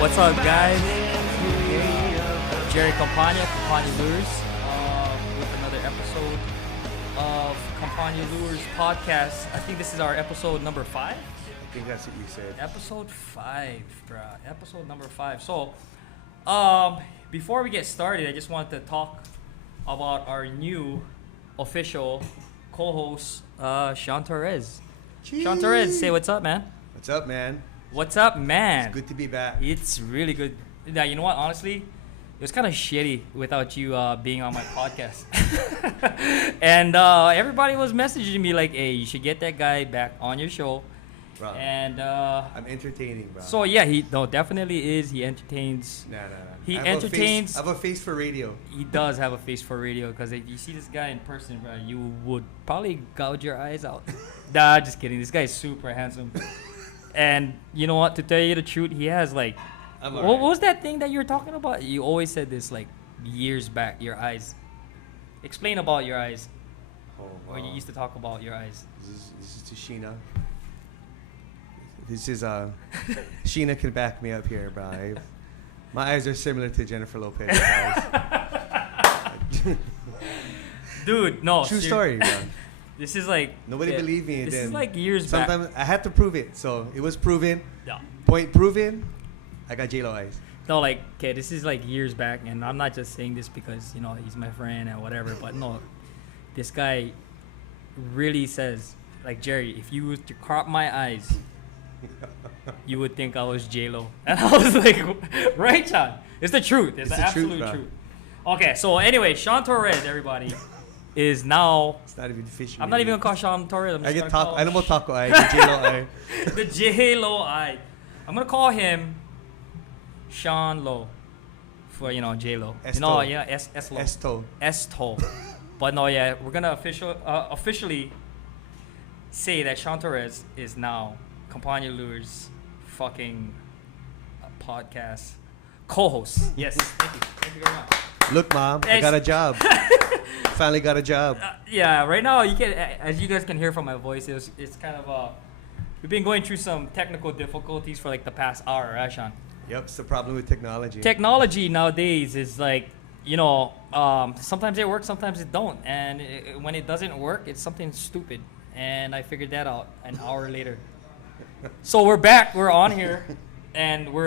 What's up, guys? Jerry Campania, Campania Lures, with another episode of Campania Lures podcast. I think this is our episode number 5. I think that's what you said. Episode 5, bruh. Episode number 5. So, before we get started, I just wanted to talk about our new official co-host, Sean Torres. Jeez. Sean Torres, say what's up, man. What's up, man? What's up, man? It's good to be back. It's really good. Now, you know what? Honestly, it was kind of shitty without you being on my podcast. And everybody was messaging me like, "Hey, you should get that guy back on your show." Bro, And I'm entertaining, bro. so yeah, he definitely is. He entertains. No. He I have entertains. I have a face for radio. He does have a face for radio because if you see this guy in person, bro, you would probably gouge your eyes out. Nah, just kidding. This guy is super handsome. And you know what? To tell you the truth, he has like. What was that thing that you were talking about? You always said this like years back. Your eyes. Explain about your eyes. Oh, wow. Or you used to talk about your eyes. This is to Sheena. This is Sheena can back me up here, bro. My eyes are similar to Jennifer Lopez's eyes. Dude, no. True story, bro. This is like. Nobody believed me. This then is like years back. sometimes I had to prove it, so it was proven. Yeah. Point proven. I got J-Lo eyes. No, like, okay, this is like years back, and I'm not just saying this because, you know, he's my friend and whatever, but no, this guy really says, like, Jerry, if you was to crop my eyes, you would think I was J-Lo. And I was like, right, Sean? It's the truth. It's the absolute truth. Okay, so anyway, Sean Torres, everybody, is now. It's not even fishy. I'm not even gonna call Sean Torres. I'm I just get gonna talk. call I don't want taco eye. The J-Lo eye. the J-Lo eye. I'm gonna call him Sean Lo for, you know, J-Lo. Esto. No, yeah, S-Lo. Esto. Esto. But no, yeah, we're gonna officially say that Sean Torres is now Campania Lures fucking podcast co-host. Yes, thank you very much. Look, Mom, I got a job. Finally got a job. Yeah, right now you can, as you guys can hear from my voice, it's kind of we've been going through some technical difficulties for like the past hour, right, Sean? Yep, it's the problem with technology. Technology nowadays is like, you know, sometimes it works, sometimes it don't, and when it doesn't work, it's something stupid. And I figured that out an hour later. So we're back, we're on here, and we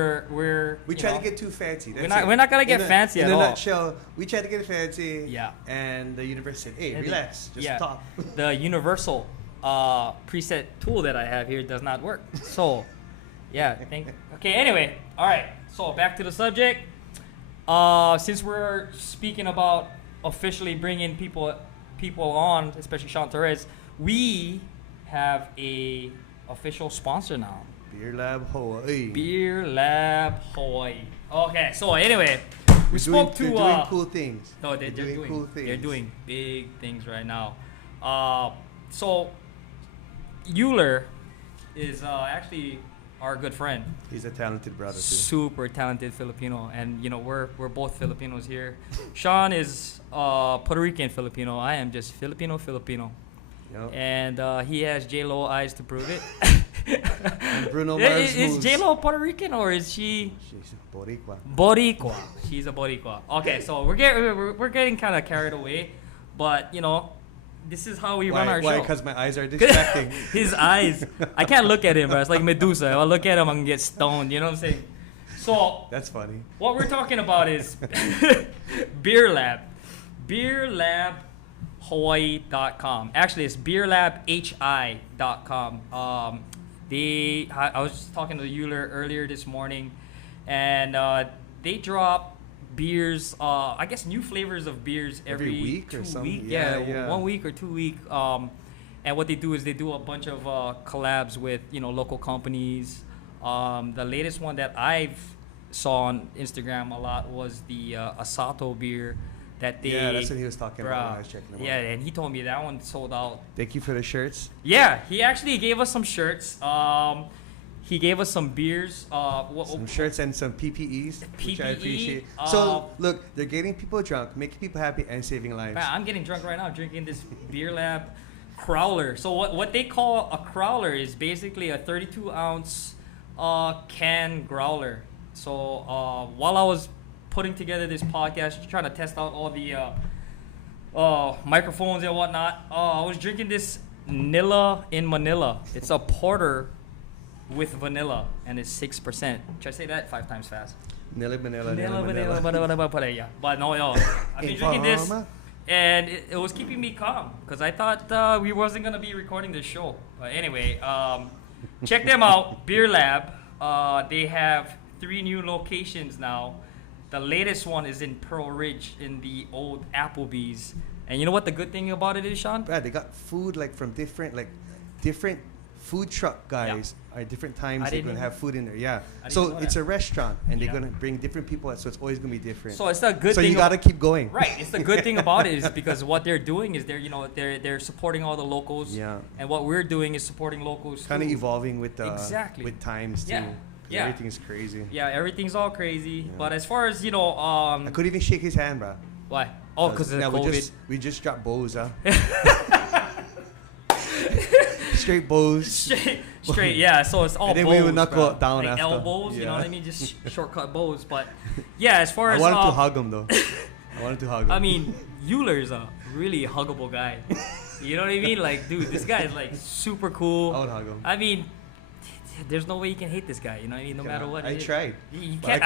try to get too fancy. We're not gonna get fancy at all. In a nutshell, we try to get fancy. Yeah. And the universe said, "Hey, And relax, just talk." The universal preset tool that I have here does not work. So, yeah. Okay. Anyway, all right. So back to the subject. Since we're speaking about officially bringing people on, especially Sean Torres, we have a official sponsor now. Beer Lab Hawaii. Beer Lab Hawaii. Okay. So anyway, we spoke to. They're doing cool things. No, they're doing cool things. They're doing big things right now. So Euler is actually our good friend. He's a talented brother too. Super talented Filipino, and you know we're both Filipinos here. Sean is Puerto Rican Filipino. I am just Filipino. Yep. And he has J-Lo eyes to prove it. And Bruno Mars is moves. J-Lo Puerto Rican or is she? She's Boricua. Boricua. She's a Boricua. Okay, so we're getting kind of carried away, but you know, this is how we run our Why? show. Because my eyes are distracting. His eyes. I can't look at him, bro. It's like Medusa. If I look at him, I'm gonna get stoned. You know what I'm saying? So That's funny. what we're talking about is Beer Lab. BeerLabHawaii.com. Actually, it's BeerLabHI.com. I was just talking to Euler earlier this morning, and they drop beers. I guess new flavors of beers every week 2 or something? weeks. Yeah. 1 week or 2 week. And what they do is they do a bunch of collabs with, you know, local companies. The latest one that I've saw on Instagram a lot was the Asato beer that they. Yeah, that's what he was talking about when I was checking him out. Yeah, and he told me that one sold out. Thank you for the shirts. Yeah, he actually gave us some shirts. He gave us some beers. Some shirts and some PPEs, which I PPE, appreciate. So, look, they're getting people drunk, making people happy, and saving lives. Man, I'm getting drunk right now drinking this Beer Lab Crowler. So what they call a crowler is basically a 32-ounce can growler. So while I was putting together this podcast, trying to test out all the microphones and whatnot, I was drinking this Nilla in Manila. It's a porter with vanilla, and it's 6%. Should I say that 5 times fast? Nilla Manila. Yeah. But no, I've been drinking this, and it was keeping me calm because I thought we wasn't gonna be recording this show. But anyway, check them out, Beer Lab. They have 3 new locations now. The latest one is in Pearl Ridge in the old Applebee's. And you know what the good thing about it is, Sean? Brad, they got food like from different food truck guys at different times. They're gonna have food in there. Yeah. So it's a restaurant, and they're gonna bring different people. So it's always gonna be different. So it's the good so thing. So you gotta keep going. Right. It's the good thing about it is because what they're doing is they're supporting all the locals. Yeah. And what we're doing is supporting locals. Kind of evolving with with times too. Yeah. Everything's crazy. Yeah, everything's all crazy. Yeah. But as far as I couldn't even shake his hand, bro. Why? Oh, because of COVID. We just dropped bows, huh? Straight bows. Straight, yeah. So it's all and then bows, we would knuckle down like after. elbows, you know what I mean? Just shortcut bows. But yeah, as far as I wanted to hug him though. I mean, Euler's a really huggable guy. You know what I mean? Like, dude, this guy is like super cool. I would hug him. I mean, there's no way you can hate this guy. You know what I mean? No matter what. I tried. You can't.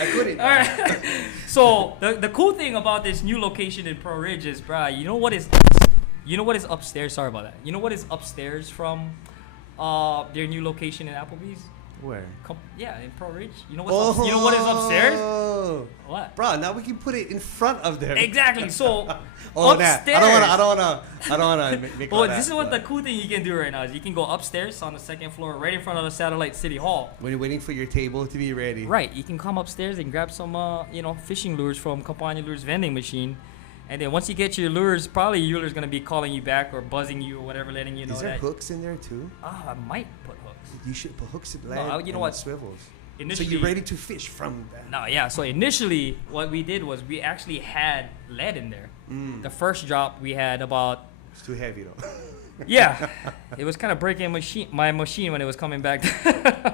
I couldn't. All right. So the cool thing about this new location in Pearl Ridge is, bruh, you know what is upstairs? Sorry about that. You know what is upstairs from their new location in Applebee's? Where? In Pearl Ridge. You know what is upstairs? What? Bro, now we can put it in front of them. Exactly. So upstairs. I don't wanna make well, this is what the cool thing you can do right now is you can go upstairs on the 2nd floor, right in front of the Satellite City Hall. When you're waiting for your table to be ready. Right. You can come upstairs and grab some fishing lures from Campania Lures vending machine. And then once you get your lures, probably your lure's gonna be calling you back or buzzing you or whatever, letting you know that. Is there hooks in there too? I might put hooks. You should put hooks in swivels. Initially, so you're ready to fish from that. No, yeah. So initially, what we did was we actually had lead in there. The first drop we had about. It's too heavy though. Yeah, it was kind of breaking my machine when it was coming back. You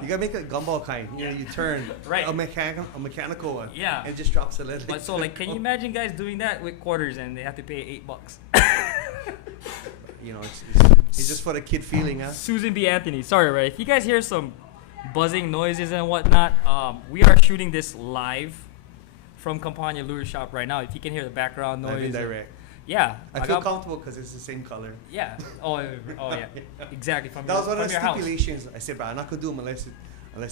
gotta make a gumball kind. You turn right. a mechanical one. Yeah. And it just drops the lead. But so can you imagine guys doing that with quarters and they have to pay $8? It's just for the kid feeling, huh? Susan B. Anthony. Sorry, right? If you guys hear some buzzing noises and whatnot, we are shooting this live from Campania Lure Shop right now. If you can hear the background noise. Live and direct. Yeah. I feel comfortable because it's the same color. Yeah. Oh yeah. Exactly. That was one of the stipulations. I said, but I'm not gonna do them unless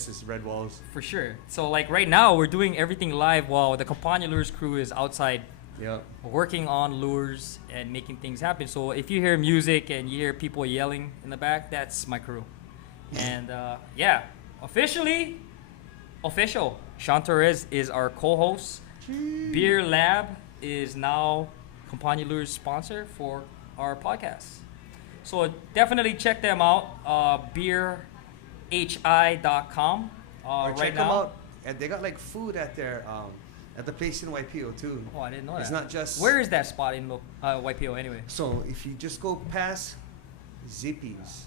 it's red walls. For sure. So right now we're doing everything live while the Campania Lures crew is outside. Yeah. Working on lures and making things happen. So if you hear music and you hear people yelling in the back, that's my crew. And official. Sean Torres is our co-host. Beer Lab is now Campania Lures sponsor for our podcast. So definitely check them out. beerhi.com. Check them out. And they got like food at their at the place in YPO too. Oh, I didn't know that. It's not just. Where is that spot in YPO anyway? So if you just go past Zippy's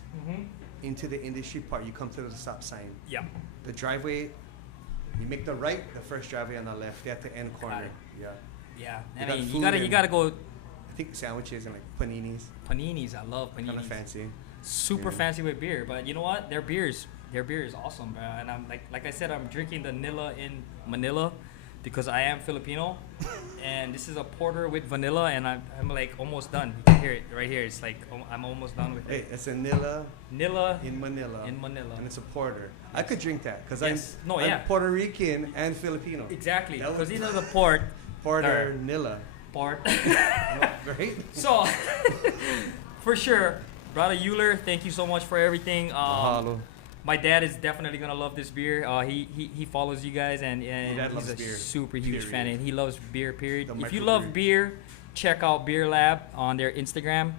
into the industry part, you come to the stop sign. Yeah. The driveway, you make the right, the first driveway on the left. At the end corner. Yeah. Yeah. I mean, you gotta go. I think sandwiches and like paninis. Paninis, I love paninis. Kind of fancy. Super fancy with beer, but you know what? Their beer is awesome, bro. And I'm like I said, I'm drinking the Nilla in Manila because I am Filipino, and this is a porter with vanilla, and I'm like almost done. You can hear it right here. It's like I'm almost done with it. Hey, it's a Nilla in Manila. And it's a porter. I could drink that because I'm Puerto Rican and Filipino. Exactly, because you know the porter Nilla. Port. Right? So, for sure, brother Euler, thank you so much for everything. My dad is definitely gonna love this beer. He follows you guys and he's a super huge fan, and he loves beer. Period. If you love beer, check out Beer Lab on their Instagram.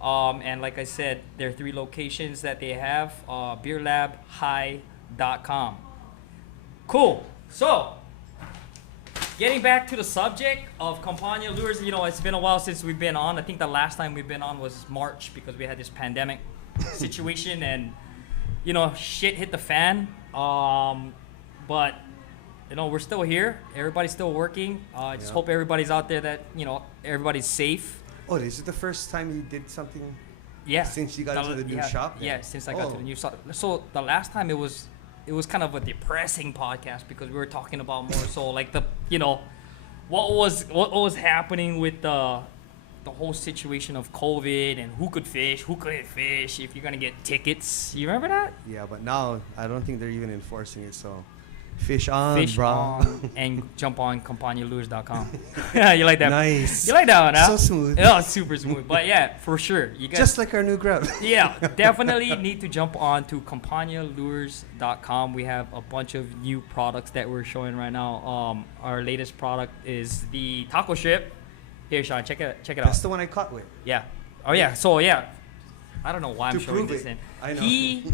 And like I said, there are 3 locations that they have. beerlabhigh.com. Cool. So, getting back to the subject of Campania Lures, it's been a while since we've been on. I think the last time we've been on was March because we had this pandemic situation, and shit hit the fan. But we're still here. Everybody's still working. I just hope everybody's out there that everybody's safe. Oh, this is the first time you did something. Yeah. Since you got into the new shop. Yeah, since I got to the new shop. So the last time it was kind of a depressing podcast because we were talking about more so like the what was happening with the whole situation of COVID and who could fish, who couldn't fish, if you're gonna get tickets. You remember that? Yeah, but now I don't think they're even enforcing it. So fish on, fish bro. on, and jump on CampaniaLures.com. Yeah, you like that? Nice. You like that one, huh? So smooth. Yeah, super smooth. But yeah, for sure, you guys just like our new grab. Yeah, definitely need to jump on to CampaniaLures.com. We have a bunch of new products that we're showing right now. Our latest product is the taco strip. Here, Sean, check it out. That's the one I caught with. Yeah. Oh yeah. So yeah, I don't know why I'm showing this. I know. He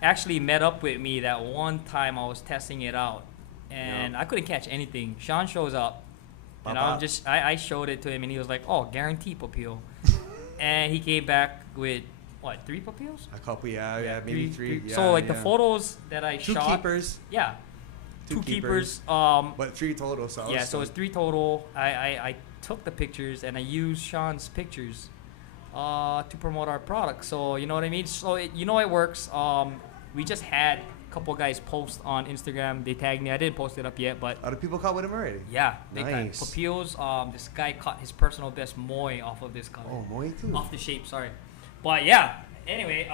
actually met up with me that one time I was testing it out, and I couldn't catch anything. Sean shows up, and I showed it to him, and he was like, "Oh, guarantee papio," and he came back with what, 3 papios? A couple, maybe three. Yeah, so like the photos that I shot. 2 keepers. Yeah. 2 keepers. But 3 total. So yeah, so it's 3 total. I took the pictures and I used Sean's pictures to promote our product. So you know what I mean? So it works. We just had a couple guys post on Instagram. They tagged me. I didn't post it up yet, but other people caught with him already. Yeah, nice. Papios. This guy caught his personal best moi off of this color. Oh, moi too. Off the shape, sorry. But yeah. Anyway,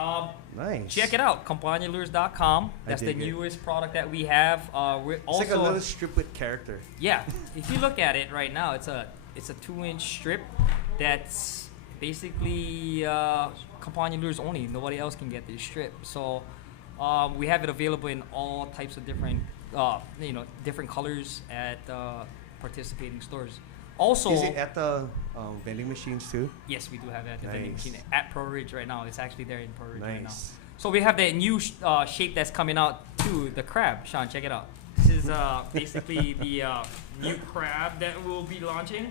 nice. Check it out, CampaniaLures.com. That's the newest product that we have. We're also it's like a little strip with character. Yeah, if you look at it right now, it's a 2-inch strip that's basically Campania Lures only. Nobody else can get this strip. So we have it available in all types of different different colors at participating stores. Also, is it at the vending machines too? Yes, we do have it at the vending machine at Pro Ridge right now. It's actually there in Pro Ridge right now. Nice. So we have that new shape that's coming out too, the crab. Sean, check it out. This is basically the new crab that we'll be launching.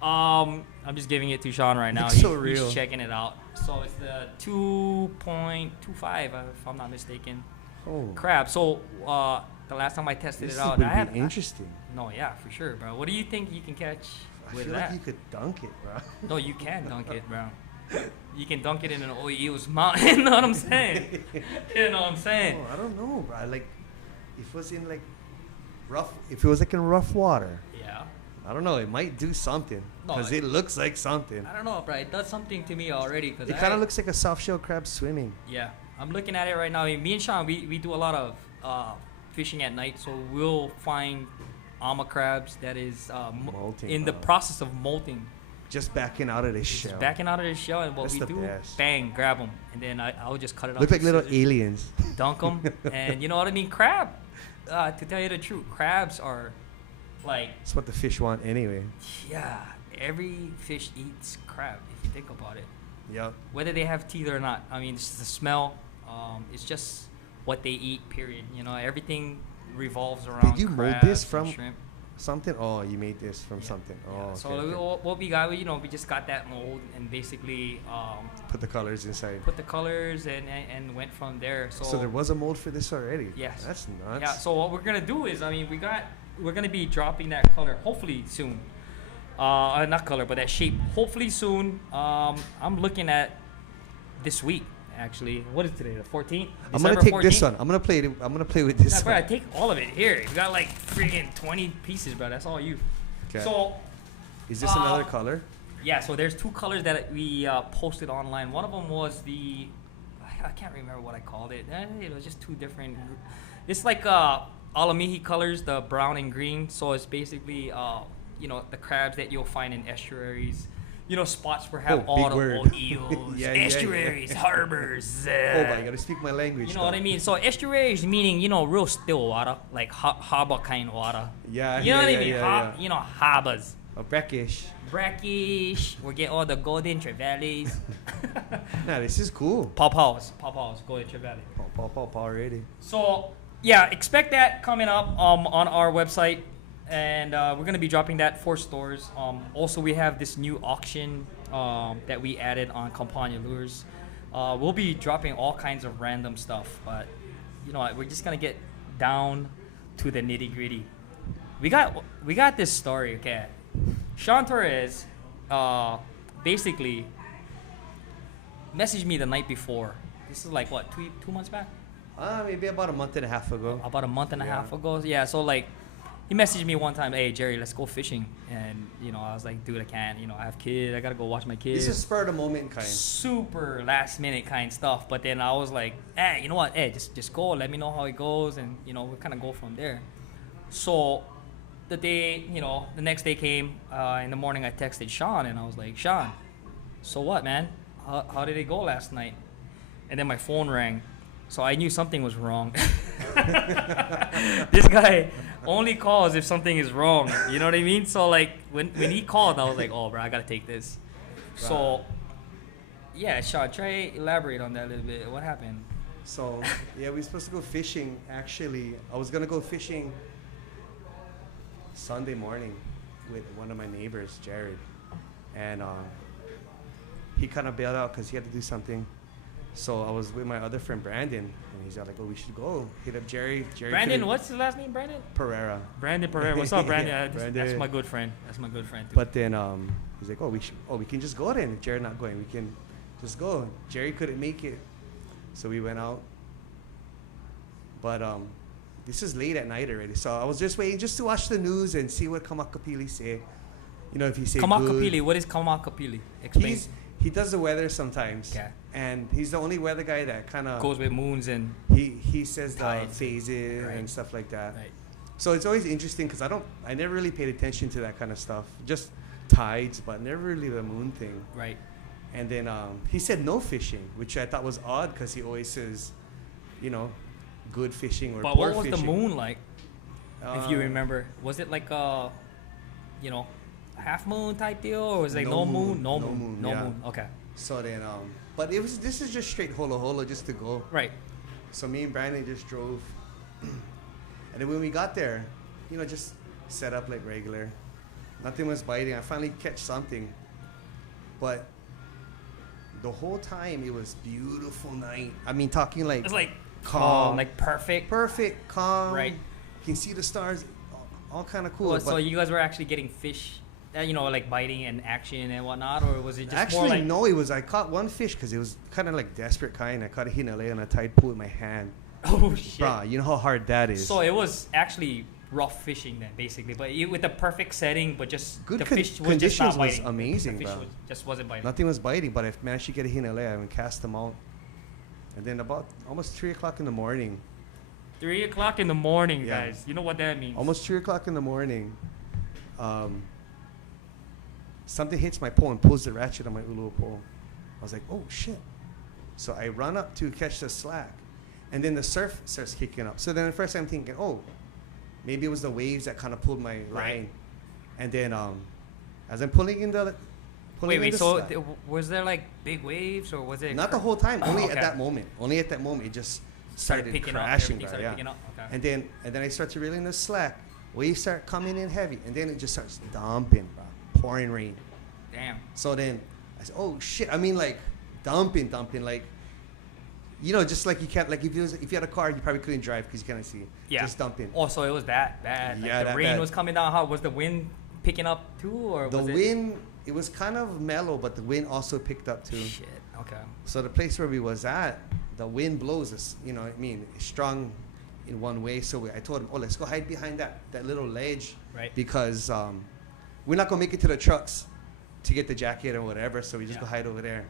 I'm just giving it to Sean right now. It's so real. He's checking it out. So it's the 2.25, if I'm not mistaken, crab. So the last time I tested it out, this would be interesting. No, yeah, for sure, bro. What do you think you can catch with I feel that? like you could dunk it, bro. No, you can dunk it, bro. You can dunk it in an Oil's mountain. You know what I'm saying? You know what I'm saying? Oh, I don't know, bro. Like, if it was in like rough water. Yeah. I don't know. It might do something because it looks like something. I don't know, bro. It does something to me already. Cause it kind of looks like a soft shell crab swimming. Yeah, I'm looking at it right now. Me and Sean, we do a lot of fishing at night, so we'll find ama crabs that is in the process of molting. Just backing out of this shell. Backing out of this shell, and what we do, bang, grab them, and then I'll just cut it off. Look like little aliens. Dunk them, and you know what I mean? Crab, to tell you the truth, crabs are like... It's what the fish want anyway. Yeah, every fish eats crab, if you think about it. Yep. Whether they have teeth or not. I mean, it's the smell. It's just what they eat, period. You know, everything revolves around Did you mold this from shrimp. Something? Oh, you made this from something. Oh, yeah. So what we got, we just got that mold and basically put the colors inside. Put the colors and went from there. So there was a mold for this already. Yes. That's nuts. Yeah. So what we're gonna do is, we're gonna be dropping that color hopefully soon. Not color, but that shape hopefully soon. I'm looking at this week. Actually, what is today? The 14th. I'm gonna take 14th? This one. I'm gonna play with this one. Bro, take all of it. Here, you got like freaking 20 pieces, bro. That's all you. Okay. So, is this another color? Yeah. So there's 2 colors that we posted online. One of them was I can't remember what I called it. It was just 2 different. It's like alamihi colors, the brown and green. So it's basically the crabs that you'll find in estuaries. Spots where have all the eels, estuaries, harbors. Oh my, I gotta speak my language. You know what I mean? So estuaries meaning, real still water, like harbor kind of water. Yeah, you know what I mean? Harbors. Brackish. We get all the golden trevallies. Nah, this is cool. Pawpaws, golden trevally. Paw already. So, yeah, expect that coming up on our website. And we're going to be dropping that 4 stores. Also, we have this new auction that we added on Campania Lures. We'll be dropping all kinds of random stuff, but you know what, we're just gonna get down to the nitty gritty. We got this story, okay? Sean Torres, basically messaged me the night before. This is like what, two months back? Maybe about a month and a half ago. About a month and a half ago. Yeah, so like he messaged me one time, hey Jerry, let's go fishing. And you know, I was like, dude, I can't, you know, I have kids, I gotta go watch my kids. This is spur of the moment kind. Super last minute kind stuff. But then I was like, hey, you know what? Hey, just go, let me know how it goes, and you know, we'll kinda go from there. So the day, you know, the next day came, in the morning I texted Sean and I was like, Sean, so what, man? How did it go last night? And then my phone rang. So I knew something was wrong. This guy only calls if something is wrong. You know what I mean? So like when he called, I was like, oh, bro, I gotta take this. Right. So yeah, Sean, try elaborate on that a little bit. What happened? So yeah, we were supposed to go fishing. Actually, I was gonna go fishing Sunday morning with one of my neighbors, Jared, and he kind of bailed out because he had to do something. So I was with my other friend Brandon, and he's like, "Oh, we should go hit up Jerry." Brandon, what's his last name? Brandon Pereira. Brandon Pereira. What's up, Brandon? Yeah, Brandon? That's my good friend. That's my good friend too. But then he's like, we can just go then. If Jerry not going, we can just go. Jerry couldn't make it, so we went out. But this is late at night already, so I was just waiting just to watch the news and see what Kamakapili say. You know, if he say Kamakapili, good. What is Kamakapili? Explain. He does the weather sometimes. Okay. And he's the only weather guy that kind of goes with moons and he says tides. The phases Right. and stuff like that. Right. So it's always interesting because I never really paid attention to that kind of stuff. Just tides, but never really the moon thing. Right. And then he said no fishing, which I thought was odd because he always says, you know, good fishing or but poor what was fishing. the moon like? If you remember, was it like a, you know, half moon type deal, or was it like no moon? No moon. Okay. So then, but this is just straight holo holo just to go. Right. So me and Brandon just drove, and then when we got there, you know, just set up like regular. Nothing was biting. I finally catch something, but the whole time it was beautiful night. I mean, talking like it's like calm, like perfect, calm. Right. You can see the stars, all kind of cool. Well, so you guys were actually getting fish, you know, like biting and action and whatnot, or was it just actually more like? No, it was I caught one fish because it was kind of like desperate kind. I caught a hinale on a tide pool with my hand. Oh shit! Bruh, you know how hard that is. So it was actually rough fishing then, basically, but with the perfect setting, but just good the fish was just not biting. Was amazing, the fish bro. just wasn't biting. Nothing was biting, but I managed to get a hinale. I would cast them out, and then about almost 3 o'clock in the morning. 3 o'clock in the morning, Yeah. guys. You know what that means. Almost 3 o'clock in the morning. Something hits my pole and pulls the ratchet on my ulu pole. I was like, oh shit. So I run up to catch the slack. And then the surf starts kicking up. So then at first I'm thinking, oh, maybe it was the waves that kind of pulled my line. Right. And then as I'm pulling in the Wait, so was there like big waves, or was it? Not the whole time, only okay. at that moment. Only at that moment it just started picking crashing. up. Yeah. Picking up. Okay. And then I start to reel in the slack. Waves start coming in heavy, and then it just starts dumping, bro. Pouring rain. Damn. So then I said, "Oh shit!" I mean, like dumping, like, you know, just like you can't, like if you had a car, you probably couldn't drive because you can't see. Yeah. Just dumping. Oh, so it was that bad. Like Yeah, the that rain bad. was coming down. How was the wind picking up too, or The was wind, it was kind of mellow, but the wind also picked up too. Shit. Okay. So the place where we was at, the wind blows us, you know what I mean, it's strong in one way. So I told him, oh, let's go hide behind that little ledge. Right. Because we're not going to make it to the trucks to get the jacket or whatever, so we just Yeah. go hide over there.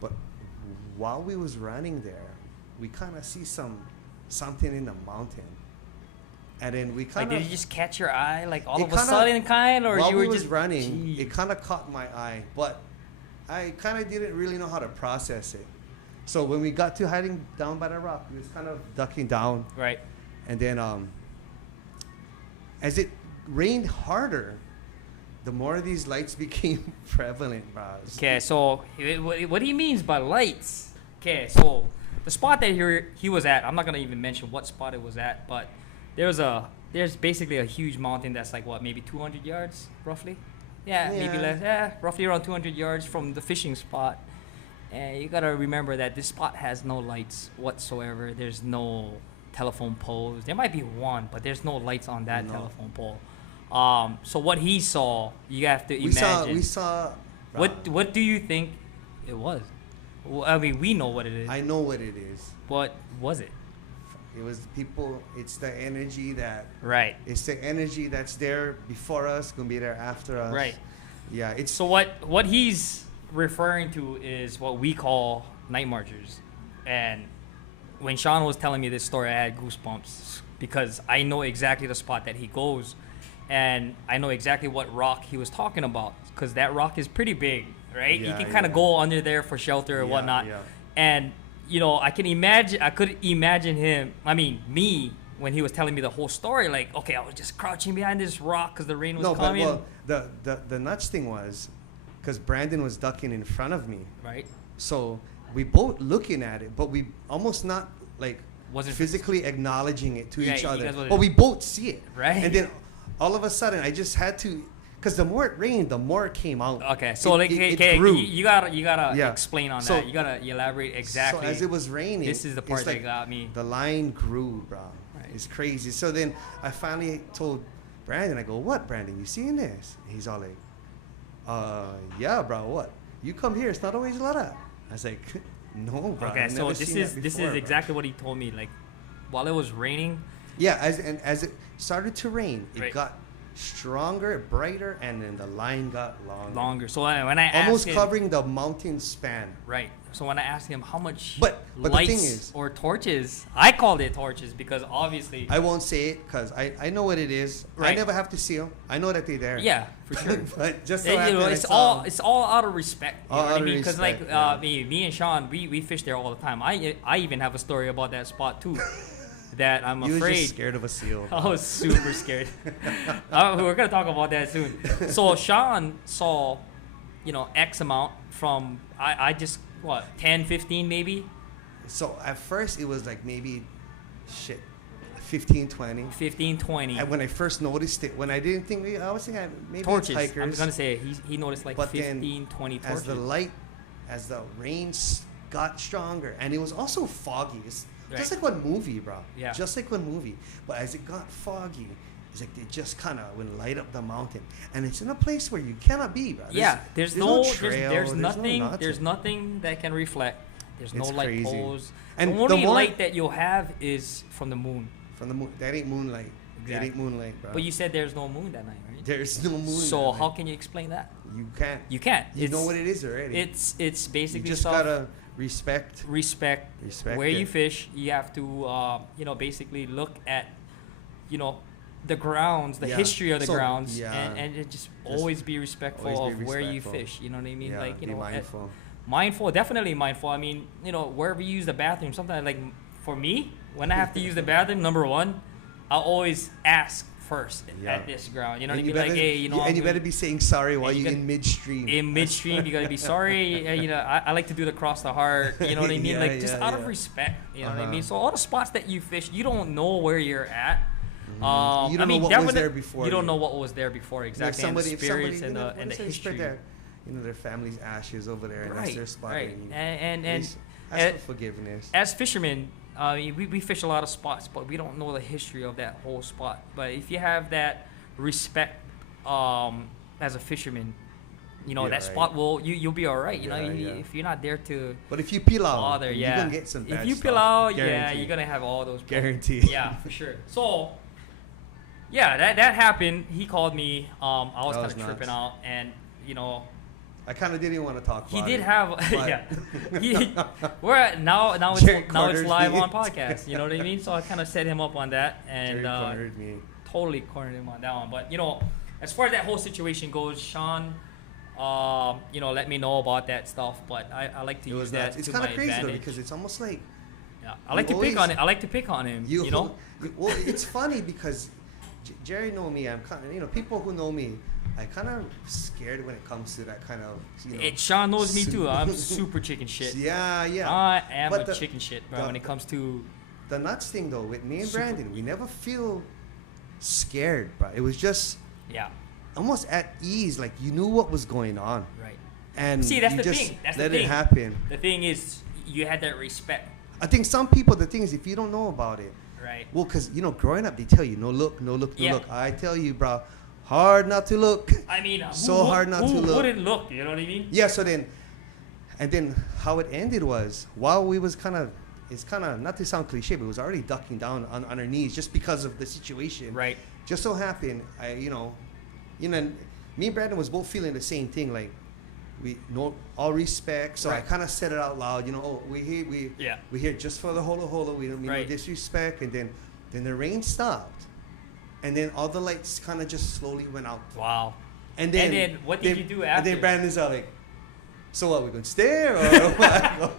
But while we was running there, we kind of see something in the mountain. And then we kind Like, of... did you just catch your eye, like all It of a kinda- sudden, kind, or while you were we was just running, Jeez. it kind of caught my eye, but I kind of didn't really know how to process it. So when we got to hiding down by the rock, we was kind of ducking down, Right. and then as it rained harder, the more these lights became prevalent, bro. Okay, so what he means by lights. Okay, so the spot that he was at, I'm not gonna even mention what spot it was at, but there's basically a huge mountain that's like what, maybe 200 yards roughly. Yeah, maybe Yeah. less. Yeah, roughly around 200 yards from the fishing spot. And you gotta remember that this spot has no lights whatsoever. There's no telephone poles. There might be one, but there's no lights on that telephone pole. So what he saw, you have to imagine. We saw. What do you think it was? Well, I mean, we know what it is. I know what it is. What was it? It was the people. It's the energy that. Right. It's the energy that's there before us, gonna be there after us. Right. Yeah. It's So what he's referring to is what we call night marchers. And when Sean was telling me this story, I had goosebumps because I know exactly the spot that he goes, and I know exactly what rock he was talking about because that rock is pretty big, right? Yeah, you can kind of go under there for shelter or whatnot. Yeah. And I could imagine him. I mean, me when he was telling me the whole story. Like, okay, I was just crouching behind this rock because the rain was coming. No, but the nuts thing was, because Brandon was ducking in front of me. Right. So we both looking at it, but we almost not like Wasn't physically acknowledging it to Yeah, each you other. guys wasn't- But we both see it. Right. And then all of a sudden, I just had to, because the more it rained, the more it came out. Okay, so it grew. grew. You gotta Yeah. explain on So- that. You gotta elaborate exactly. So as it was raining, This is the it's part like that got me. The line grew, bro. Right. It's crazy. So then I finally told Brandon, I go, "What, Brandon? You seeing this?" And he's all like, yeah, bro. What? You come here. It's not always a lot of. I was like, "No, bro." Okay, I've so never this seen is that this before, is bro." exactly what he told me. Like, while it was raining, Yeah, as it started to rain, it Right. got stronger, brighter, and then the line got longer. So when I asked Almost him, covering the mountain span. right. So when I asked him how much But the lights thing is- or torches, I called it torches because obviously, I won't say it because I know what it is. I Right. never have to see them. I know that they're there. yeah, for sure. But just so Yeah, happened I it's saw all 'em. it's all out of respect. You All know what out I of mean? Because like respect, me and Sean, we fish there all the time. I even have a story about that spot too. That I'm You was afraid. just scared of a seal. I was super scared. We're gonna talk about that soon. So Sean saw, X amount from I just 10, 15 maybe, So at first it was like maybe, 15, 20. 15, 20 And when I first noticed it, when I didn't think, I was thinking maybe torches. it's hikers. I'm gonna say he noticed like But 15, 20 torches. as the rain got stronger, and it was also foggy. It's just Right. like one movie, bro. Yeah. Just like one movie. But as it got foggy, it's like they just kind of would light up the mountain, and it's in a place where you cannot be, bro. There's no no trail, there's no nothing there's nothing that can reflect. There's no It's light crazy. poles. And the the only more- light that you'll have is from the moon. From the moon. That ain't moonlight. That Exactly. ain't moonlight, bro. But you said there's no moon that night, right? There's no moon. So that how night. can you explain that? You can't. You can't. You know what it is already. It's You basically just gotta respect. respect where it. you fish. You have to basically look at the grounds, the Yeah. history of the So, grounds, yeah. and it just always be respectful always be of where you respectful. fish. You know what I mean? Yeah, Like be mindful. mindful, definitely mindful. I mean, wherever you use the bathroom, sometimes like for me, when I have to use the bathroom, number one, I'll always ask first Yeah. at this ground. You know And what I mean? Like, hey, and I'm you better be saying sorry while you you're gotta- in midstream. in midstream, you gotta be sorry. I like to do the cross the heart. You know what I mean? Yeah, Like just yeah, out of yeah. respect. You know what I Uh-huh. mean? So all the spots that you fish, you don't know where you're at. You don't I know mean, what that was would- there before You don't you. know what was there before exactly. And the spirits and the what is there? history. Their family's ashes over there, and that's Right, their spot. right. And Please ask and for forgiveness. as fishermen, we fish a lot of spots, but we don't know the history of that whole spot. But if you have that respect as a fisherman, Be that alright. spot you'll be all right. Yeah. If you're not there to But if you peel out, bother, you're gonna get some bad if you stuff. peel out, Guarantee. you're gonna have all those problems. Guaranteed. Yeah, for sure. So, yeah, that happened. He called me. I was That kind was of tripping nuts. out, and I kind of didn't want to talk he about did it. have but- yeah. We're at, now it's Jerry now it's cornered live me. on podcast. You know what I mean? So I kind of set him up on that, and Jerry cornered me. totally cornered him on that one. But as far as that whole situation goes, Sean, let me know about that stuff. But I like to It use was that nuts. It's to kind my of crazy though advantage. because it's almost like Yeah, I like You to pick on always- it. I like to pick on him. You know. Well, it's funny because Jerry know me. I'm kind of people who know me. I kind of scared when it comes to that kind of Sean knows me too. I'm super chicken shit. Yeah, yeah. I am But the- chicken shit, bro. the- when it comes to The nuts thing though, with me and Super- Brandon, we never feel scared, bro. It was just yeah, almost at ease, like you knew what was going on. right. and See, that's you the just thing. That's let the it thing. happen. The thing is, you had that respect, I think some people, the thing is, if you don't know about it, right? well, because, growing up, they tell you, no look, no look, no Yeah. look. I tell you, bro, hard not to look. I mean, So hard not to look. Who wouldn't look? You know what I mean? Yeah, so then, and then how it ended was, while we was it's kind of, not to sound cliche, but it was already ducking down on our knees just because of the situation. Right. Just so happened, me and Brandon was both feeling the same thing, like, we know all respect. So I Right. kind of said it out loud, we here just for the holo. We don't mean no Right. disrespect. And then the rain stopped, and then all the lights kind of just slowly went out. Wow. And then what did you do And after? then Brandon's all like, so what? We gonna stare or what?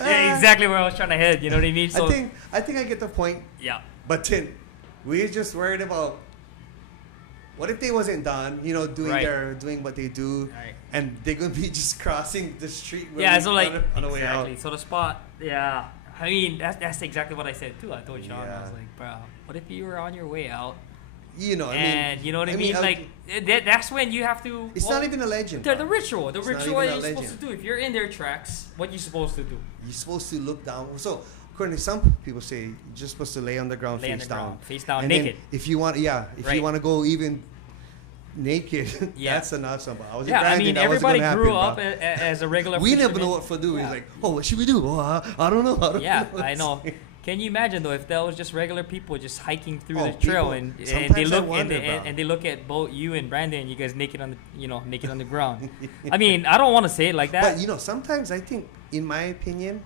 Yeah, exactly where I was trying to head. You know what I mean? So I think I get the point. yeah. But then we just worried about, what if they wasn't done, doing Right. doing what they do, Right. and they're gonna be just crossing the street. Yeah. So like on the way out. exactly. So the spot. Yeah. I mean, that's exactly what I said too. I told Sean, I Yeah. was like, bro, what if you were on your way out? You know what I mean? Like that's when you have to. It's not even a legend. The bro. ritual. The It's not ritual even a you're supposed to legend. do. If you're in their tracks, what you supposed to do? You're supposed to look down. So according to some people say, you're just supposed to lay on the ground, Lay on face the down. ground, face down, And naked. then if you want, if Right. you want to go even naked, Yeah. that's enough. Somebody. I was Yeah, I Brandon, mean, that wasn't everybody gonna grew happen, up bro. as a regular. We never fisherman. know what to do. Yeah. He's like, oh, what should we do? Oh, I don't know. Yeah, I know. Can you imagine though if that was just regular people just hiking through Oh, the trail people- and they sometimes I look wonder, and, they, bro. and they look at both you and Brandon and you guys naked on the naked on the ground. I mean, I don't want to say it like that. But sometimes I think, in my opinion,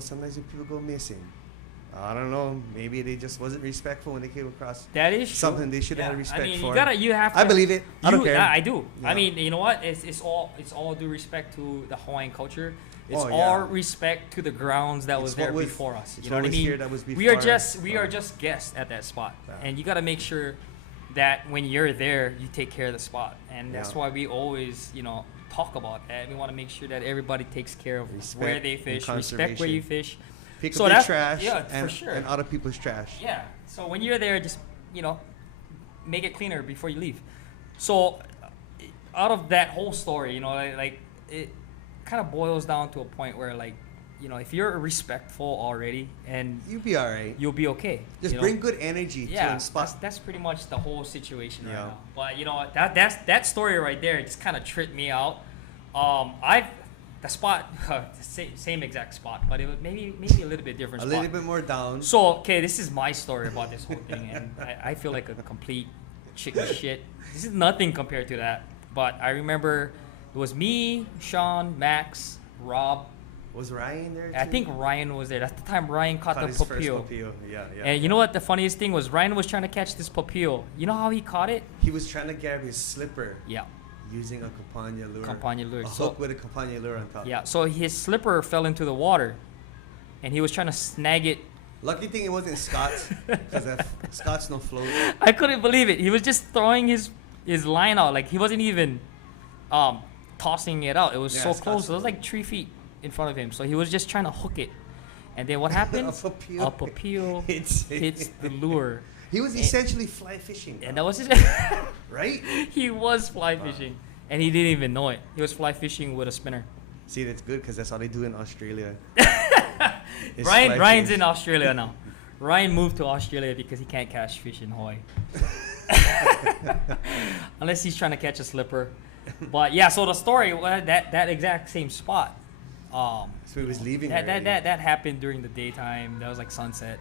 sometimes when people go missing, I don't know, maybe they just wasn't respectful when they came across That is true. something they should have had respect I mean, for. you have to. I believe it. I don't You- care. I do. Yeah. I mean, you know what? It's all due respect to the Hawaiian culture. It's Oh, yeah. all respect to the grounds that It's was what there was- before us. it's You know what what I was mean? here that was we are before just us. we are just guests at that spot, Yeah. and you got to make sure that when you're there, you take care of the spot, and that's Yeah. why we always talk about that. We want to make sure that everybody takes care of Respect where they and fish, respect where conservation. you fish. Pick So up your that's- trash yeah, and, for sure. and other people's trash. Yeah. So when you're there, just make it cleaner before you leave. So out of that whole story, like it kind of boils down to a point where if you're respectful already, and You'll be all right. you'll be okay. Just bring good energy to Yeah, the spot. that's pretty much the whole situation right Yeah. now. But that story right there just kind of tripped me out. The spot, same exact spot, but it was maybe a little bit different A spot. little bit more down. So, okay, this is my story about this whole thing, and I feel like a complete chicken shit. This is nothing compared to that. But I remember it was me, Sean, Max, Rob. Was Ryan there too? I think Ryan was there. That's the time Ryan caught the his first papio. papio. Yeah. And you know what the funniest thing was? Ryan was trying to catch this papio. You know how he caught it? He was trying to grab his slipper Yeah, using a Campania lure. Campania lure. A So- hook with a Campania lure on top. yeah. So his slipper fell into the water, and he was trying to snag it. Lucky thing it wasn't Scott's, because Scott's no float. I couldn't believe it. He was just throwing his line out. Like he wasn't even tossing it out. It was Yeah, so Scott's close. It was float. like 3 feet in front of him. So he was just trying to hook it. And then what happens? A papio. A papio Hits hits the lure. He was essentially fly fishing. And that was his Right? he was fly fishing. And he didn't even know it. He was fly fishing with a spinner. See, that's good because that's all they do in Australia. Is Ryan's fly in fish. Australia now. Ryan moved to Australia because he can't catch fish in Hawaii. Unless he's trying to catch a slipper. But yeah, so the story was that exact same spot. So he was leaving That already. happened during the daytime. That was like sunset.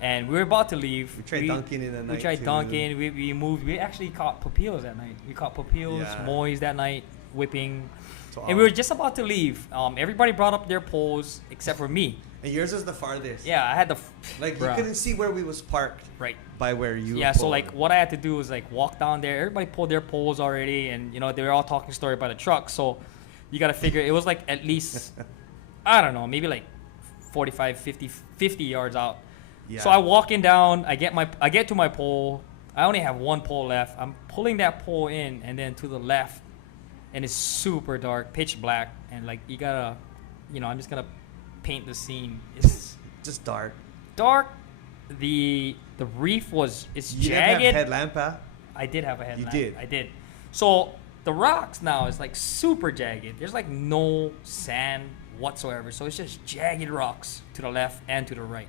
And we were about to leave. We tried dunking in the night We tried too. dunking. We moved. We actually caught papios that night. We caught papios, Yeah. mois that night, whipping. So And we were just about to leave. Everybody brought up their poles except for me. and yours was the farthest. Yeah, I had the. Like Bruh. you couldn't see where we was parked Right. by where you. Yeah, were so pulled. like what I had to do was like walk down there. Everybody pulled their poles already, and they were all talking story about the truck. So you got to figure it was like at least I don't know, maybe like 45, 50 yards out. Yeah. So I walking down, I get to my pole. I only have one pole left. I'm pulling that pole in, and then to the left, and it's super dark, pitch black, and like you gotta, I'm just gonna paint the scene. It's just dark. dark. The reef it's You jagged. didn't have headlamp, huh? I did have a headlamp. did? I did. So the rocks now is like super jagged. There's like no sand whatsoever. So it's just jagged rocks to the left and to the right.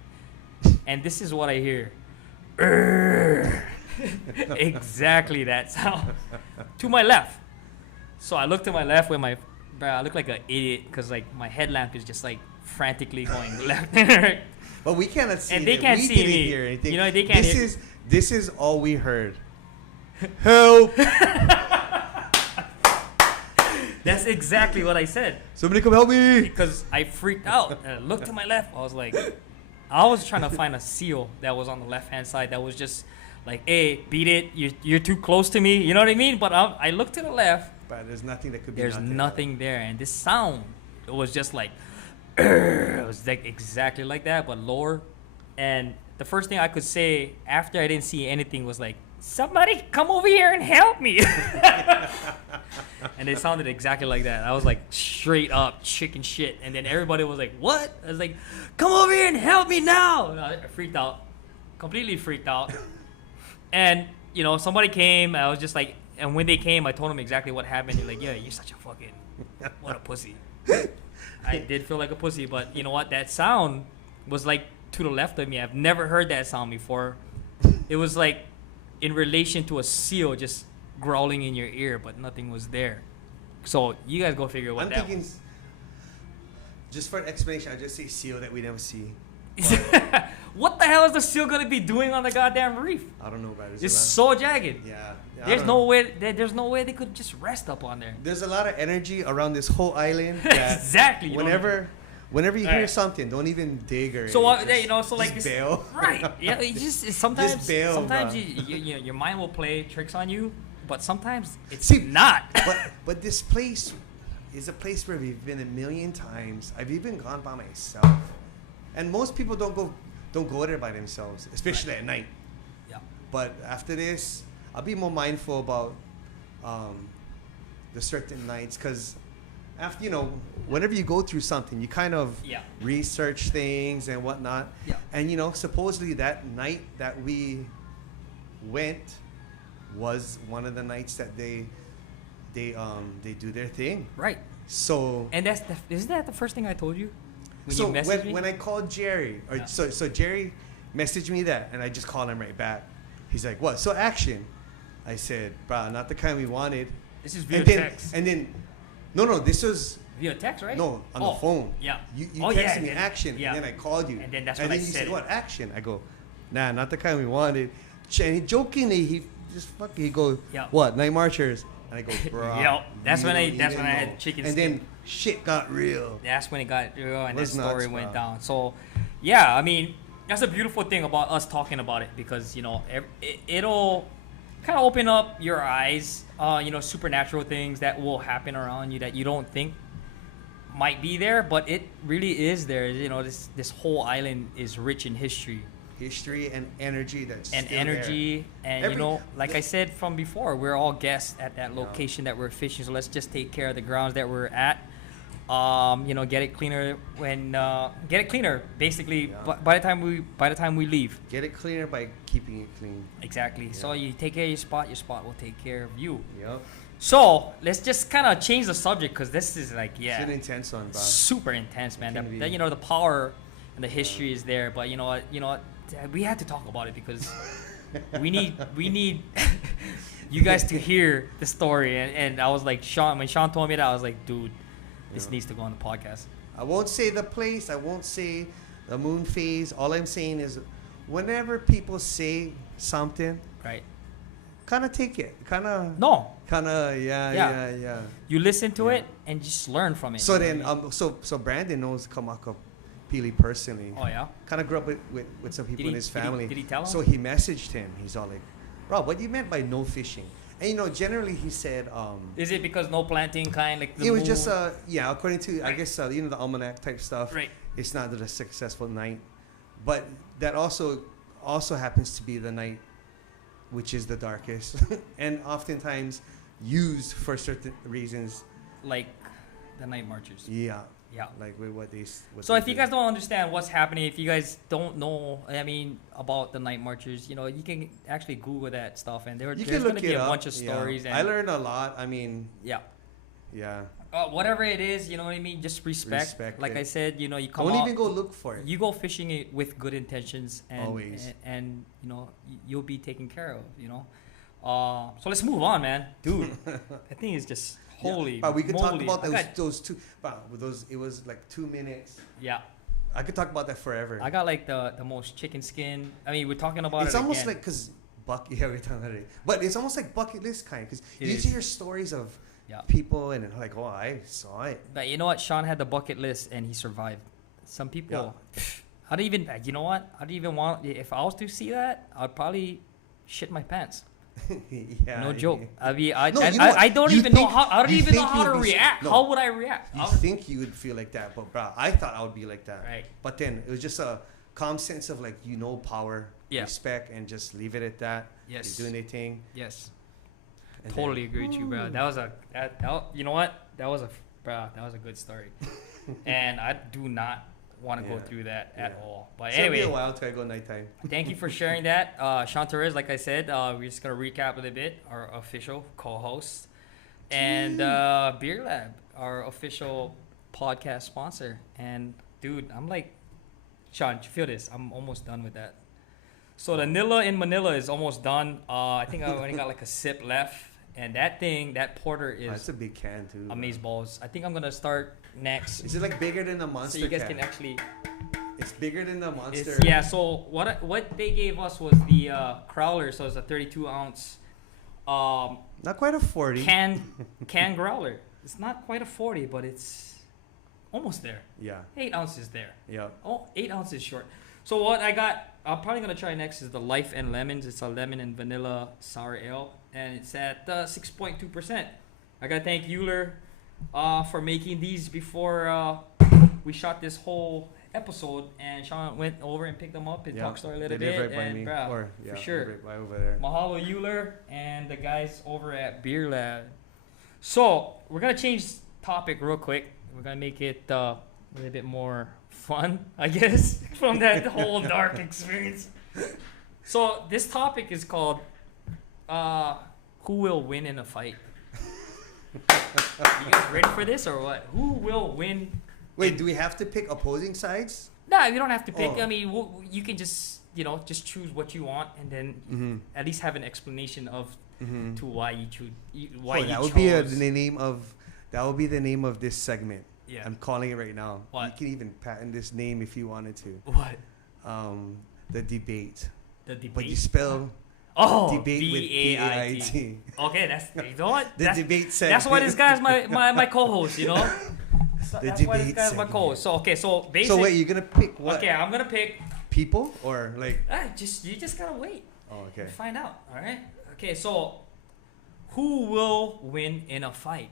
And this is what I hear. Exactly that sound. To my left. So I look to my left with my... Bro, I look like an idiot because like my headlamp is just like frantically going left and right. But we cannot see. And they can't see me. Hear anything. You know, they can't hear. This is all we heard. Help! That's exactly what I said. Somebody come help me! Because I freaked out. And I looked to my left. I was like, I was trying to find a seal that was on the left hand side that was just like, hey, beat it. You're too close to me. You know what I mean? But I looked to the left. But there's nothing that could be. There's nothing there. And this sound, it was just like, it was like exactly like that, but lower. And the first thing I could say after I didn't see anything was like, somebody come over here and help me. And it sounded exactly like that. I was like straight up chicken shit. And then everybody was like, what? I was like, come over here and help me now. And I freaked out, completely freaked out. And, you know, somebody came. I was just like, and when they came, I told them exactly what happened. They're like, yeah, you're such a fucking, what a pussy. I did feel like a pussy, but you know what? That sound was like to the left of me. I've never heard that sound before. It was like in relation to a seal just growling in your ear, but nothing was there. So you guys go figure what I'm that thinking, was. just for an explanation, I just say seal that we never see. What the hell is the seal gonna be doing on the goddamn reef? I don't know about it. It's so jagged. Yeah. There's no way. There's no way they could just rest up on there. There's a lot of energy around this whole island. That Exactly. Whenever you hear Right. something, don't even dig or. So just, you know, so like just this, bail. right? Yeah, it just sometimes. Just bail, sometimes bro. you know, your mind will play tricks on you, but sometimes it's See, not. but this place is a place where we've been a million times. I've even gone by myself, and most people don't go there by themselves, especially at night. Yeah. But after this, I'll be more mindful about the certain nights, because after, you know, whenever you go through something, you kind of research things and whatnot. Yeah. And you know, supposedly that night that we went was one of the nights that they do their thing. Right. So. And isn't that the first thing I told you? So when I called Jerry, so Jerry messaged me that, and I just called him right back. He's like, "What? So action?" I said, "Bro, not the kind we wanted." This is via text. And then, no, this was via text, right? No, on the phone. Yeah. You texted me action, yeah. and then I called you. And then that's when I said you said, it. "What action?" I go, "Nah, not the kind we wanted." And he jokingly, he goes, "What? Night marchers?" And I go, "Bro." Yep. That's when I had chicken and skin. then shit got real. That's when it got real, and that story nuts, went bro. down. So, yeah, I mean, that's a beautiful thing about us talking about it, because you know it'll kind of open up your eyes. You know, supernatural things that will happen around you that you don't think might be there, but it really is there. You know, this whole island is rich in history And energy that's and still energy, there. and you know, like I said from before, we're all guests at that location that we're fishing. So let's just take care of the grounds that we're at. You know, get it cleaner basically. Yeah. By the time we leave. Get it cleaner by keeping it clean. Exactly. Yeah. So you take care of your spot will take care of you. Yep. So let's just kind of change the subject, because this is like It's an intense one, bro. super intense, man. Can be. That, you know, the power and the history is there, but you know what, we had to talk about it because we need you guys to hear the story. And I was like, when Sean told me that, I was like, dude, this needs to go on the podcast. I won't say the place. I won't say the moon phase. All I'm saying is, whenever people say something, Right. kind of take it. No. Yeah. You listen to it and just learn from it. So you know then, what I mean? so Brandon knows Kamaka Pili personally. Oh yeah. Kind of grew up with some people in his family. Did he tell him? So he messaged him. He's all like, "Bro, what do you meant by no fishing?" And you know, generally he said, Is it because no planting kind, like the it was moon? just according to I guess you know, the almanac type stuff. Right. It's not a successful night, but that also happens to be the night which is the darkest and oftentimes used for certain reasons. like the night marchers. Yeah. Yeah. Like with what they. What So they if you do. guys don't understand what's happening, if you guys don't know, I mean, about the night marchers, you can actually Google that stuff, and you there's can gonna look be it a up. bunch of stories. Yeah. And I learned a lot. I mean, yeah, yeah. whatever it is, you know what I mean. Just respect. Like it. I said, you come Don't out, even go look for it. you go fishing it with good intentions, and Always. and you'll be taken care of. So let's move on, man, dude. That thing is just holy. But we could talk moly. about I got- those two. But with those, it was like 2 minutes. Yeah, I could talk about that forever. I got like the most chicken skin. I mean, we're talking about It's it almost again. like because yeah, we're talking about it. But it's almost like bucket list kind because It you is. hear stories of Yeah. people and they're like, oh, I saw it. But you know what? Sean had the bucket list and he survived. Some people, I don't even. You know what? I don't even want. If I was to see that, I'd probably shit my pants. Yeah. No joke. I mean, I No, you know what? I don't You even know think- how. I don't you even know think how you to would be- react. no. How would I react? You think you would feel like that, but bro, I thought I would be like that. Right. But then it was just a calm sense of like power, Yeah. respect, and just leave it at that. Yes. You're doing their thing. Yes. and Totally then- agree with you, bro. That was you know what? That was a good story. And I do not want to go Yeah. through that at Yeah. all. But So it'll be anyway, a while till I go nighttime. thank you for sharing that. Sean Torres, like I said, we're just going to recap a little bit, our official co-host. And Beer Lab, our official podcast sponsor. And dude, I'm like, Sean, you feel this? I'm almost done with that. So the Nilla in Manila is almost done. I think I only got like a sip left. And that porter Oh, is it's a big can too. bro. amaze balls. I think I'm going to start next. Is it like bigger than the So monster you guys can? can actually... It's bigger than the monster. Yeah, so what they gave us was the growler, so it's a 32 ounce Not quite a 40. can growler. It's not quite a 40, but it's almost there. Yeah. 8 ounces there. Yeah. Oh, 8 ounces short. So what I'm probably gonna try next is the Life and Lemons. It's a lemon and vanilla sour ale, and it's at 6.2%. I gotta thank Euler for making these before we shot this whole episode, and Sean went over and picked them up and talked story a little They live bit. right by And me. bruh, Or, yeah, for sure. Right by over there. Mahalo Euler and the guys over at Beer Lab. So we're gonna change topic real quick. We're gonna make it a little bit more fun, I guess, from that whole dark experience. So this topic is called "Who will win in a fight?" You guys ready for this or what? Who will win? Wait, do we have to pick opposing sides? Nah, you don't have to pick. Oh. I mean, you can just just choose what you want, and then Mm-hmm. at least have an explanation of Mm-hmm. to why you choose why you that would chose. be the name of this segment. Yeah. I'm calling it right now. What? You can even patent this name if you wanted to. What? The debate. The debate. But you spell debate with B-A-I-T. B-A-I-T. Okay, that's you know what? The debate segment. That's why this guy's my co-host. You know. That's why this debate guy's my segment. co-host. So okay, so basically. So wait, you're gonna pick what? Okay, I'm gonna pick. People or like? You just gotta wait. Oh, okay. And find out. All right. Okay, so who will win in a fight?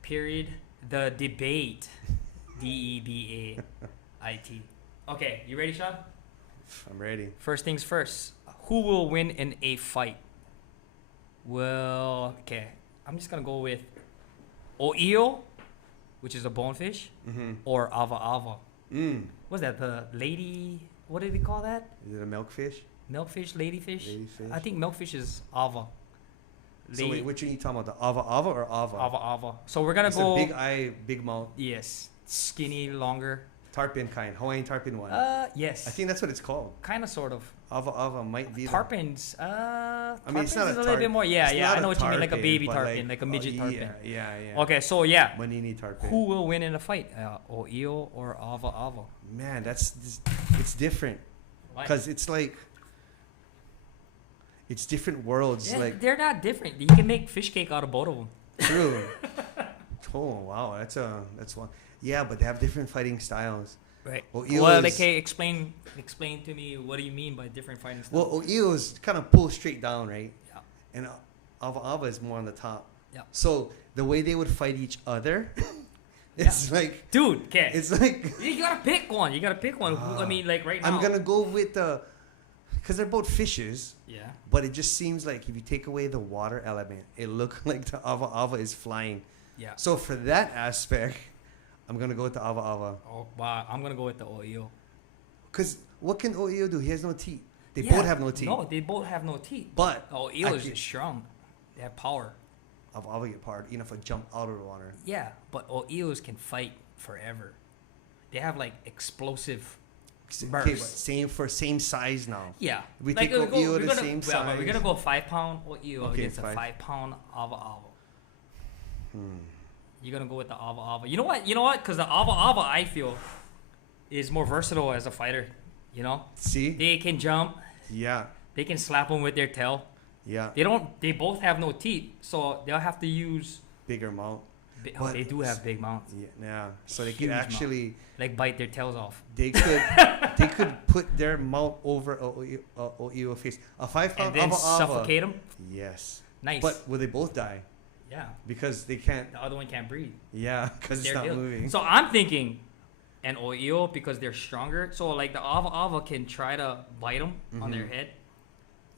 Period. The debate. D-E-B-A-I-T. Okay, you ready, Sean? I'm ready. First things first. Who will win in a fight? Well, okay. I'm just gonna go with O'Eo, which is a bonefish, Mm-hmm. or Ava Ava. What's What's that? The lady? What did we call that? Is it a milkfish? Milkfish, ladyfish? Ladyfish? I think milkfish is Ava. So wait, which one are you talking about? The ava ava or ava? Ava Ava. So we're gonna It's go. a big eye, big mouth, Yes, skinny, longer. tarpon kind, Hawaiian tarpon one. Yes. I think that's what it's called. Kind of, sort of. Ava ava might be. Tarpons. I mean, it's tarpons not is a a little bit more. Yeah, it's yeah. not I know a what you mean, like a tarpon, baby but tarpon, like a midget yeah, tarpon. Yeah. Okay, so yeah. Manini tarpon. Who will win in a fight? O'Eo or Ava Ava? Man, it's different Why? because it's like it's different worlds. Yeah, Like they're not different. You can make fish cake out of both of them. true. Oh wow, that's one. Yeah, but they have different fighting styles. Right. O'Eo Well, is- like, hey, explain to me what do you mean by different fighting styles? Well, O'Eo is kind of pull straight down, right? Yeah. And Ava Ava is more on the top. Yeah. So the way they would fight each other, it's like Dude, okay. it's like You gotta pick one. You gotta pick one. I mean, like right now. I'm gonna go with because they're both fishes. Yeah. But it just seems like if you take away the water element, it looks like the Ava Ava is flying. Yeah. So for that aspect, I'm gonna go with the ava ava. Oh wow, I'm gonna go with the O'Eo. Cause what can O'Eo do? He has no teeth. They Yeah, both have no teeth. No, they both have no teeth. But O'Eo is just strong. They have power. Ava ava get powered enough to jump out of the water. Yeah, but O'Eos can fight forever. They have like explosive Okay, but bursts. same size now. Yeah. We like, take O'Eo the same But we're size. gonna go 5 pound O'Eo Okay, against a 5. 5 pound Ava Ava. Hmm. You're gonna go with the Ava Ava. You know what? Because the Ava Ava, I feel, is more versatile as a fighter. You know, See? they can jump. Yeah. They can slap them with their tail. Yeah. They don't. They both have no teeth, so they'll have to use. Bigger mouth. Oh, they do have big mouths. Yeah. Yeah. So they Huge could actually Like bite their tails off. they could put their mouth over a O'Eo face. A 5 pound And then ava ava. suffocate them. Yes. Nice. But will they both die? Yeah. Because they can't. The other one can't breathe. Yeah. Because it's They're not ill. moving. So I'm thinking an O'Eo because they're stronger. So like the Ava Ava can try to bite them on their Mhm. head.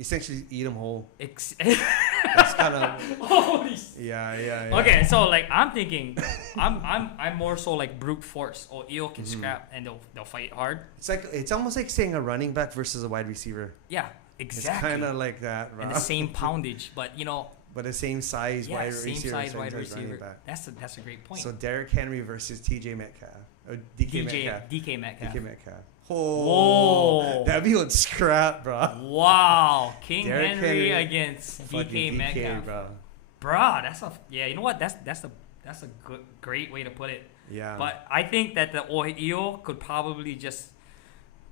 Essentially, eat them whole. Ex- That's kind of. Holy Yeah. Okay, so like I'm thinking, I'm more so like brute force. O'Eo can scrap and they'll fight hard. It's almost like saying a running back versus a wide receiver. Yeah, It's exactly. kind of like that, And bro. the same poundage, but you know, But the same size wide same receiver. size same wide size running receiver. back. That's a great point. So Derrick Henry versus TJ Metcalf. Or DK Metcalf. DK Metcalf. DK Metcalf. Whoa. That'd be on scrap, bro. Wow, King Derrick Henry Henry against DK Fucking Metcalf. bro. Bruh, that's a You know what? That's a good, great way to put it. Yeah. But I think that the O'Eo could probably just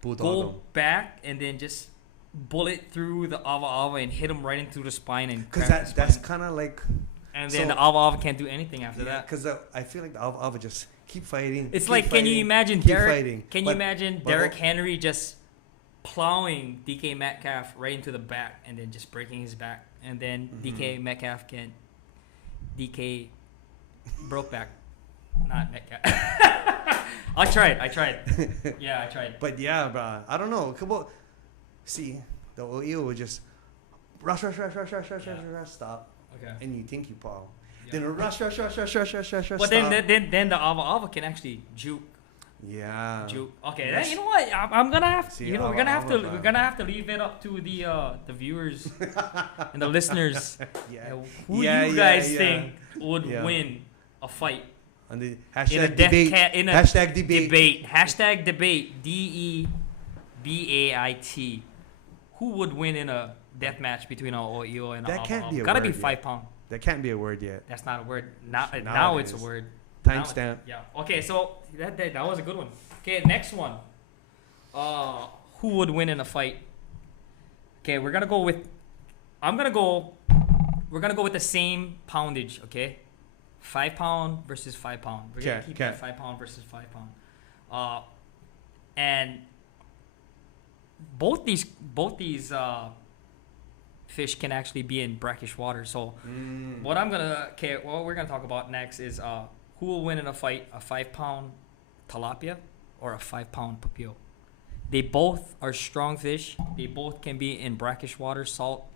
Bulldog go him. back and then just bullet through the Ava Ava and hit him right into the spine and Because crack the that's spine. kind of like. And so- then the Ava Ava can't do anything after Yeah, that. because I feel like the Alva just keep fighting. It's keep like, can you fighting, imagine keep Derek? fighting. Can you But- imagine but- Derrick Henry just plowing DK Metcalf right into the back and then just breaking his back, and then DK Metcalf can DK broke back, not Metcalf. I tried. Yeah, I tried. But yeah, bro. I don't know. See, the O'Eo would just rush, stop. Okay. And you think you fall. Yeah. Then rush, But stop. then the Ava Ava can actually juke. Yeah. Okay, Yes. then, you know what? I'm gonna have See, we're Ava gonna have to Ava, we're gonna have to leave it up to the viewers and the listeners. Yeah. Who Yeah, you yeah, guys yeah. think would Yeah. win a fight On the in a hashtag death debate. in a Hashtag debate. Hashtag debate. DEBAIT. Who would win in a death match between a O'Eo and a That Ava can't Ava? be a Gotta be word 5 pound. That can't be a word yet. That's not a word. Now Now it it's a is. word. Now Timestamp. Yeah. Okay, so that was a good one. Okay, next one. Who would win in a fight? Okay, we're gonna go with the same poundage, okay? 5 pound versus 5 pound. We're gonna keep it 5 pound versus 5 pound. And both these fish can actually be in brackish water. So what we're gonna talk about next is who will win in a fight, a 5 pound tilapia or a 5 pound papio. They both are strong fish. They both can be in brackish water, salt,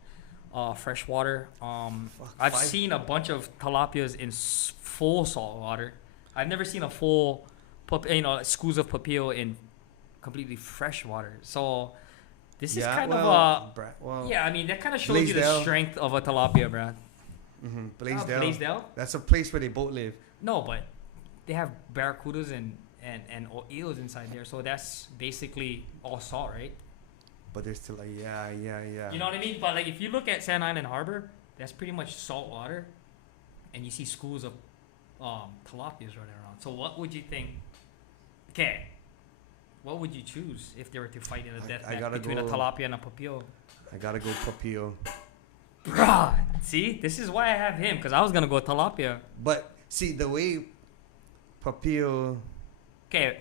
fresh water. I've seen a bunch of tilapias in full salt water. I've never seen a full, schools of papio in completely fresh water. So this is kind of I mean that kind of shows you the Blaisdell. strength of a tilapia, bro. Blaisdell. Blaisdell? That's a place where they both live. No, but they have barracudas and eels inside there, so that's basically all salt, right? But they're still like, yeah. You know what I mean? But like if you look at Sand Island Harbor, that's pretty much salt water, and you see schools of tilapias running around. So what would you think? Okay, what would you choose if they were to fight in a death match between a tilapia and a papio? I gotta go papio. Bruh, see, this is why I have him, because I was gonna go tilapia. But see the way papio. Okay,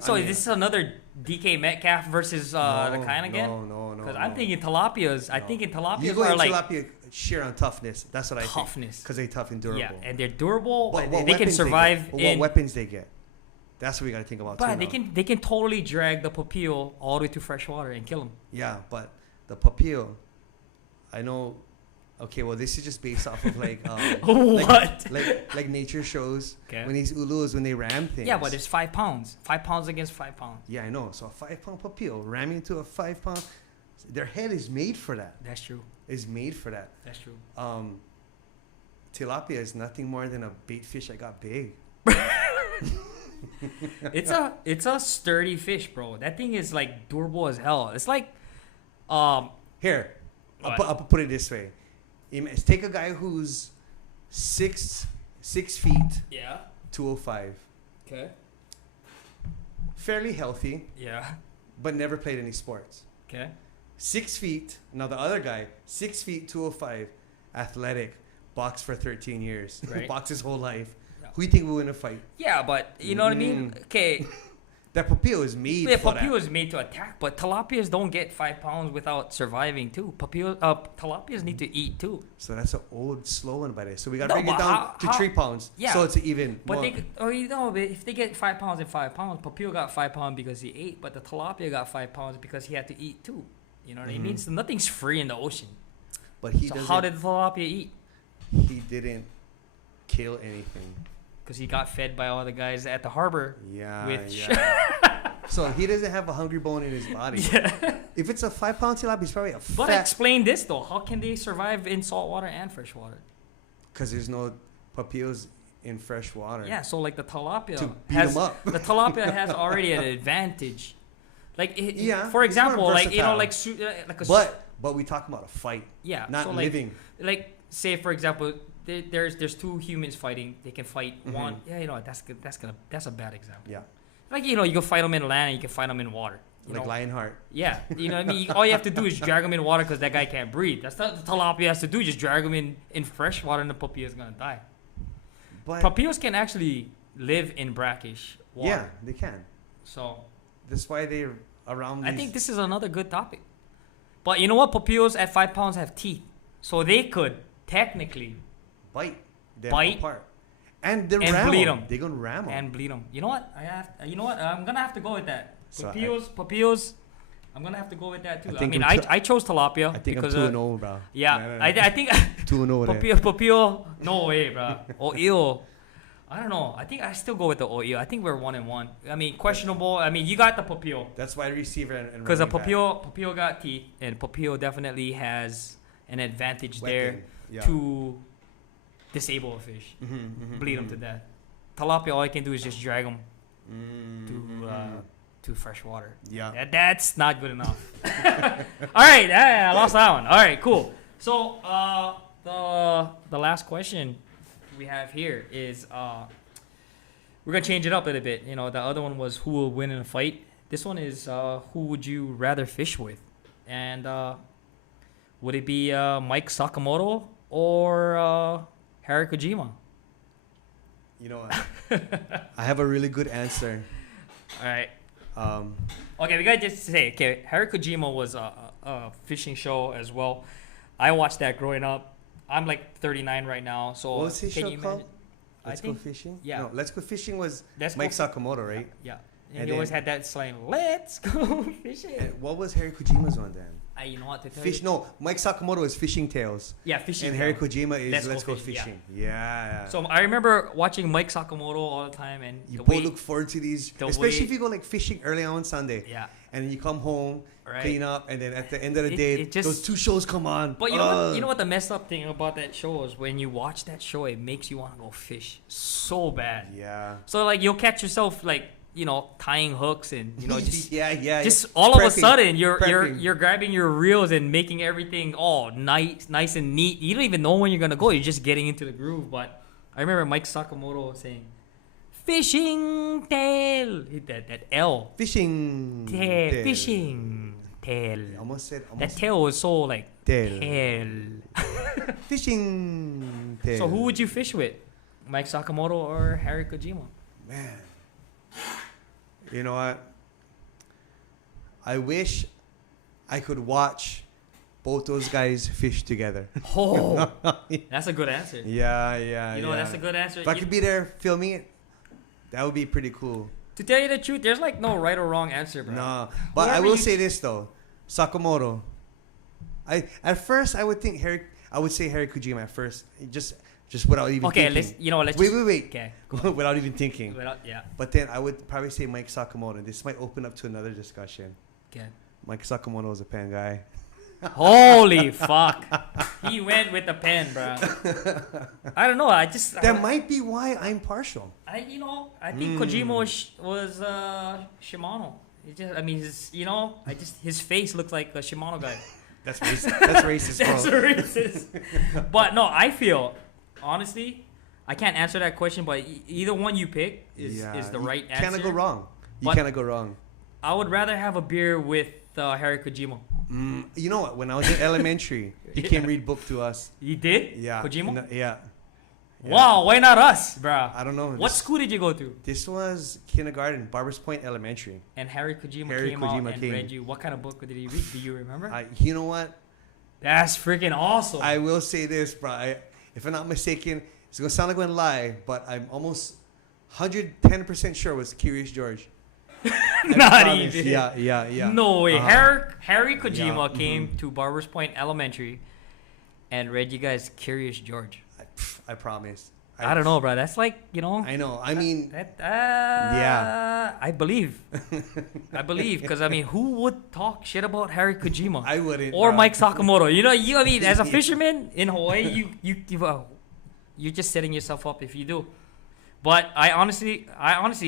So this is another DK Metcalf versus the kind again. No. Because I'm thinking tilapias. I think tilapias You go are in like tilapia sheer on toughness. That's what I think. toughness. Because they tough and durable. Yeah, and they're durable. But They what can weapons survive But in. what weapons they get? That's what we gotta think about. But too they can totally drag the papio all the way to fresh water and kill him. Yeah, but the papio, I know Okay, well, this is just based off of like What? like nature shows. Okay. When these ulus, when they ram things. Yeah, but it's 5 pounds. 5 pounds against 5 pounds. Yeah, I know. So a 5-pound papio ramming into a 5-pound, their head is made for that. That's true. Is made for that. That's true. Tilapia is nothing more than a bait fish that got big. It's a sturdy fish, bro. That thing is like durable as hell. It's like Here, What? I'll put it this way. Take a guy who's 6 feet, yeah. 205, Okay. fairly healthy, Yeah. but never played any sports. Okay. 6 feet. Now the other guy, 6 feet, 205, athletic, boxed for 13 years, Right. boxed his whole life. Yeah. Who you think will win a fight? Yeah, but you know what I mean? Okay. That papio is made Yeah, for papio that. is made to attack, but tilapias don't get 5 pounds without surviving too. Tilapias need to eat too. So that's an old slow one by this. So we got to No, bring it but down to how- 3 pounds. Yeah. So it's even. But more. but if they get 5 pounds and 5 pounds, papio got 5 pounds because he ate, but the tilapia got 5 pounds because he had to eat too. You know what I mean? So nothing's free in the ocean. But he So doesn't. how did the tilapia eat? He didn't kill anything. Because he got fed by all the guys at the harbor. Yeah. With yeah. So he doesn't have a hungry bone in his body. Yeah. If it's a 5-pound tilapia, he's probably a But fat. explain this though. How can they survive in salt water and fresh water? Because there's no papios in fresh water. Yeah, so like the tilapia To beat has 'em up. the tilapia has already an advantage. Like Yeah, for it's more example, like you know, versatile. like a But we talk about a fight, yeah, not so living. Like say for example, there's two humans fighting. They can fight one. Yeah, you know that's good. That's a bad example. Yeah. Like you know, you can fight them in land and you can fight them in water. You Like know? Lionheart. Yeah, you know what I mean. All you have to do is drag them in water because that guy can't breathe. That's what the tilapia has to do. Just drag them in fresh water and the papia is gonna die. But Papios can actually live in brackish water. yeah, they can. So That's why they're around. I These, think this is another good topic. But you know what? Papios at 5 pounds have teeth, so they could technically bite them Bite apart, and they and ram bleed 'em. 'em. They're gonna ram 'em. and bleed them. You know what? I'm gonna have to go with that. So Papios. I'm gonna have to go with that too. I I, think mean, I'm I chose tilapia I think I'm because 2-0, bro. yeah, No, no, no. I think 2-0 there. papio. No way, bro. Oil. I don't know. I think I still go with the oil. I think we're 1-1. I mean, questionable. I mean, you got the papio. That's why receiver and Because a running back. papio got teeth, and papio definitely has an advantage there Weapon. Yeah. to disable a fish, bleed them to death. Tilapia, all I can do is just drag them to fresh water. Yeah. That's not good enough. All right, I lost that one. All right, cool. So the last question we have here is we're gonna change it up a little bit. You know, the other one was who will win in a fight. This one is who would you rather fish with, and would it be Mike Sakamoto or Harry Kojima? You know what? I have a really good answer. All right. Um, Okay, we gotta just say, okay, Harry Kojima was a fishing show as well. I watched that growing up. I'm like 39 right now, so what was his can show you called? imagine? Let's Go Fishing? yeah. No, Let's Go Fishing was Let's Mike Go Sakamoto, right? Yeah, and, And he always then- had that slang. Let's go fishing. And what was Harry Kojima's one then? You know what to tell Fish? you? No, Mike Sakamoto is Fishing Tales. Yeah, fishing. And Harry yeah. Kojima is Let's Let's Go Go Fishing, Fishing. Yeah. So I remember watching Mike Sakamoto all the time, and You the both way, look forward to these, the especially way- if you go like fishing early on Sunday, yeah. and you come home, Right. clean up, and then at the end of the It- day, it just- those two shows come on. But you know what the messed up thing about that show is when you watch that show, it makes you want to go fish so bad. Yeah. So like you'll catch yourself like tying hooks and just yeah. just all of a Prepping. sudden you're Prepping. grabbing your reels and making everything all nice and neat. You don't even know when you're gonna go. You're just getting into the groove. But I remember Mike Sakamoto saying, "Fishing tail." Hit that L. Fishing. Tail. Fishing tail. Almost said. That Almost tail was so like tail. tail. Fishing. Tail. So who would you fish with, Mike Sakamoto or Harry Kojima? Man. You know what? I wish I could watch both those guys fish together. Oh, that's a good answer. Yeah. You know, that's a good answer. If I could be there filming it, that would be pretty cool. To tell you the truth, there's like no right or wrong answer, bro. No, but I Whoever will you say this though, Sakamoto. At first I would think I would say Harry Kojima at first, just without even Okay, thinking. let's Wait. Okay. Without even thinking. Yeah. But then I would probably say Mike Sakamoto. This might open up to another discussion. Okay. Mike Sakamoto was a pen guy. Holy fuck. He went with the pen, bro. I don't know. That might be why I'm partial. I think Kojima was Shimano. His face looked like a Shimano guy. That's racist. That's racist, bro. That's racist. But no, I feel, honestly, I can't answer that question, but either one you pick is the right answer. You cannot go wrong. You But cannot go wrong. I would rather have a beer with Harry Kojima. You know what? When I was in elementary, he came read book to us. You did? Yeah. Kojima? Yeah. Wow, why not us, bro? I don't know. What school did you go to? This was kindergarten, Barbers Point Elementary. And Harry Kojima came out and read you. What kind of book did he read? Do you remember? You know what? That's freaking awesome. I will say this, bro. If I'm not mistaken, it's going to sound like I'm going to lie, but I'm almost 110% sure it was Curious George. Not even. Yeah. No way. Harry Kojima came to Barbers Point Elementary and read you guys Curious George. I promise. I don't know, bro. That's like, I know. I mean. Yeah. I believe. Because, who would talk shit about Harry Kojima? I wouldn't. Or Mike Sakamoto. As a fisherman in Hawaii, you're just setting yourself up if you do. But I honestly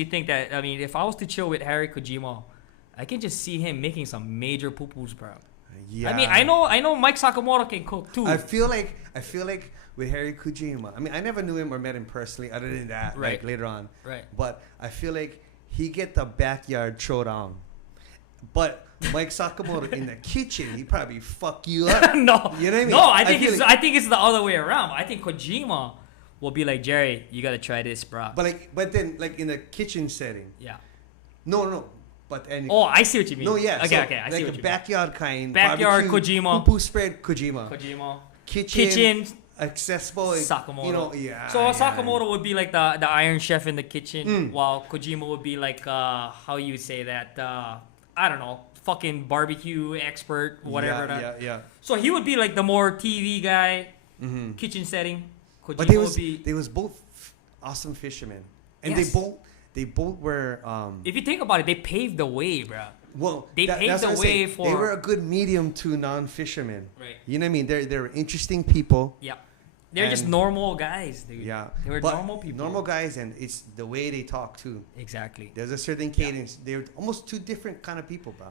think that, if I was to chill with Harry Kojima, I can just see him making some major poo-poos, bro. Yeah. I know Mike Sakamoto can cook too. I feel like with Harry Kojima, I never knew him or met him personally other than that, right. like later on. Right. But I feel like he get the backyard throwdown. But Mike Sakamoto in the kitchen, he probably fuck you up. No. You know what I mean? No, I think it's the other way around. I think Kojima will be like, Jerry, you gotta try this, bro. But then in the kitchen setting. Yeah. No. But I see what you mean. No, yeah. Okay, so, okay. I see what you mean. Backyard kind. Backyard barbecue, Kojima. Poo spread Kojima. Kitchen. Accessible. Sakamoto. Yeah. So Sakamoto would be like the Iron Chef in the kitchen, while Kojima would be like how you say that? I don't know. Fucking barbecue expert, whatever. Yeah. So he would be like the more TV guy, kitchen setting. Kojima But they was both awesome fishermen, and Yes. they both were. If you think about it, they paved the way, bro. Well, They paved that's the what I'm way saying. for. They were a good medium to non-fishermen. Right. You know what I mean? They were interesting people. Yeah. They're just normal guys, dude. Yeah. They were But normal people. Normal guys, and it's the way they talk too. Exactly. There's a certain cadence. They're almost two different kind of people, bro.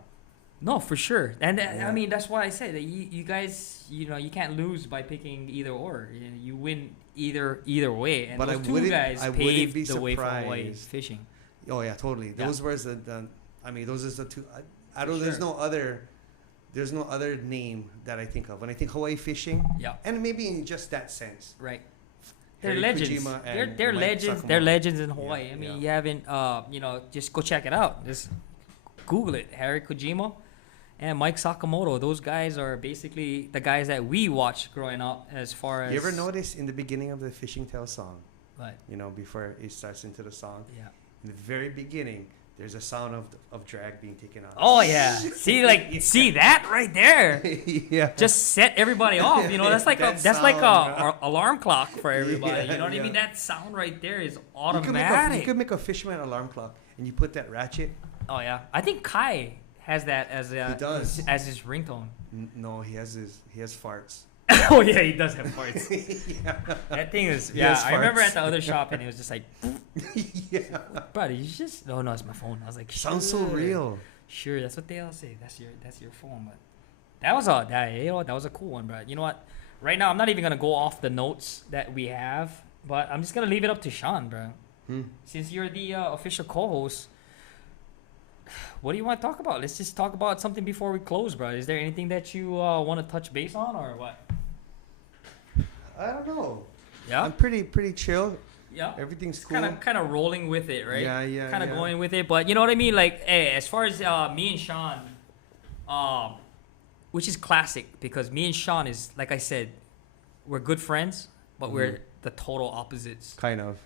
No, for sure. And Yeah. that's why I say that you guys, you can't lose by picking either or. You win either way. And But those two guys I wouldn't paved be the way for Hawaii surprised. fishing. Oh yeah, totally. Yeah. Those were those are the two. I don't. For Sure. There's no other name that I think of when I think Hawaii fishing. Yeah. And maybe in just that sense. Right. They're Harry legends. Kojima and They're Mike legends. Sakamoto. They're legends in Hawaii. Yeah, You haven't, just go check it out. Just Google it. Harry Kojima and Mike Sakamoto. Those guys are basically the guys that we watched growing up. As far as You ever notice in the beginning of the Fishing Tale song, What? before it starts into the song, Yeah. in the very beginning, there's a sound of drag being taken out. Oh yeah. See that right there. Yeah. Just set everybody off. That's like That that's like sound, a alarm clock for everybody. Yeah, you know what I yeah. mean? That sound right there is You automatic. could make a fisherman alarm clock, and you put that ratchet. Oh yeah. I think Kai has that as He does. as his ringtone. No, he has farts. Oh yeah, he does have parts. Yeah. That thing is He has I remember farts. at the other shop and it was just like, Yeah. bro, you just no, it's my phone. I was like, Sounds so sure. real. Sure, that's what they all say. That's your phone, but that was a cool one, bro. You know what? Right now, I'm not even gonna go off the notes that we have, but I'm just gonna leave it up to Sean, bro. Since you're the official co-host, what do you want to talk about? Let's just talk about something before we close, bro. Is there anything that you want to touch base on, or what? I don't know. Yeah. I'm pretty chill. Yeah. Everything's cool. Kind of rolling with it, right? Yeah. Kind of going with it, but you know what I mean. Like, hey, as far as me and Sean, which is classic because me and Sean is, like I said, we're good friends, but we're the total opposites. Kind of.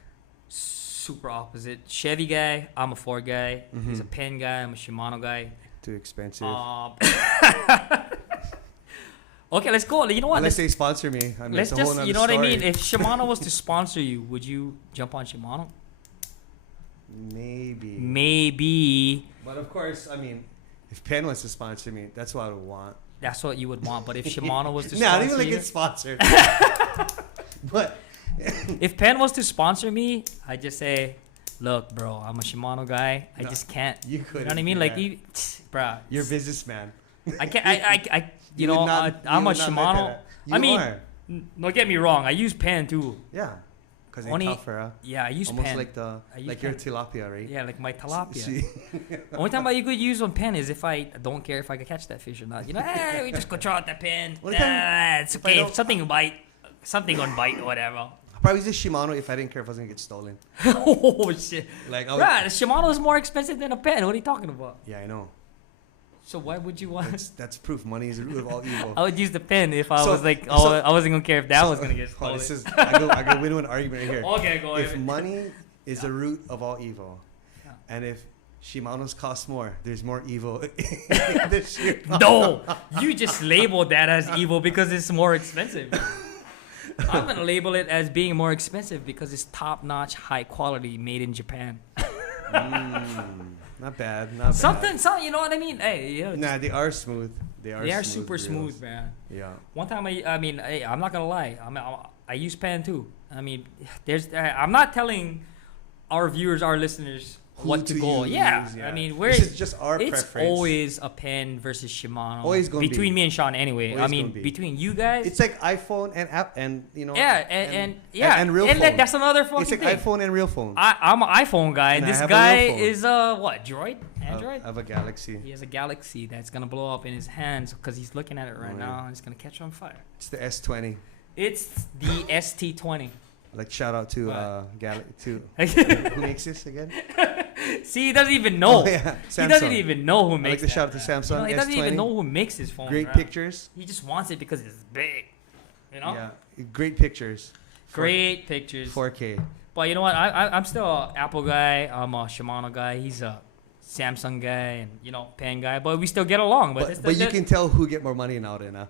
Super opposite. Chevy guy, I'm a Ford guy. He's a Penn guy. I'm a Shimano guy. Too expensive. Okay, let's go. You know what? Unless they sponsor me. I mean, Let's it's a whole just, nother you know what I story. mean? If Shimano was to sponsor you, would you jump on Shimano? Maybe. Maybe. But of course, I mean, if Penn wants to sponsor me, that's what I would want. That's what you would want. But if Shimano was to Nah, I sponsor don't even like you, get sponsored. But if Penn was to sponsor me, I'd just say, look, bro, I'm a Shimano guy. I just can't. you couldn't. You know what I mean? do Like, that. bruh. You're a businessman. I can't. I you know, I'm a Shimano. You I mean, are. don't get me wrong. I use Penn too. Yeah. Because Only- it's tougher, huh? Yeah, I use Almost Penn. like I use your tilapia, right? Yeah, like my tilapia. See? Only time you could use on Penn is if I don't care if I can catch that fish or not. You know, hey, we just go try out the Penn. Only time It's if I okay. don't- Something will bite. Something gonna bite or whatever. I'll probably use Shimano if I didn't care if I was gonna get stolen. Oh shit! Like, Bruh, the Shimano is more expensive than a Penn. What are you talking about? yeah, I know. So why would you want? That's proof. Money is the root of all evil. I would use the Penn if I So- was like, so- I wasn't gonna care if that was gonna get Oh, stolen. I go win an argument right here. Okay, go If ahead. money is the root of all evil, Yeah. and if Shimano's cost more, there's more evil. in this Shimano. No, you just labeled that as evil because it's more expensive. I'm gonna label it as being more expensive because it's top-notch, high quality, made in Japan. Not bad. Not Something, you know what I mean? Hey, you know, bad. Nah, they are smooth. They are super reels. smooth, man. Yeah. One time, I mean, hey, I'm not gonna lie. I use Pan too. I mean, I'm not telling our viewers, our listeners, Who what to go. use, Yeah, I mean, this is just our it's preference. always a Pen versus Shimano. Always gonna between be. me and Sean, anyway. Always I mean, gonna be. between you guys. It's like iPhone and app and yeah, and yeah, and real and phone. that's another fucking It's like thing. iPhone and real phone. I'm an iPhone guy. And I This have a guy real phone. is what? Droid? Android? I have a Galaxy. He has a Galaxy that's gonna blow up in his hands because he's looking at it right Oh, yeah. now and it's gonna catch on fire. It's the S20. It's the ST20. Like shout out to What? to who makes this again? See, he doesn't even know. Oh, yeah. He doesn't Samsung. even know who I like makes to that, shout out to bruh. Samsung You know, he doesn't even S20. know who makes his phone. Great bruh. pictures. He just wants it because it's big. You know? Yeah, great pictures. Great pictures. 4K. But you know what? I'm still an Apple guy. I'm a Shimano guy. He's a Samsung guy and, you know, Pan guy. But we still get along. But you can tell who get more money now than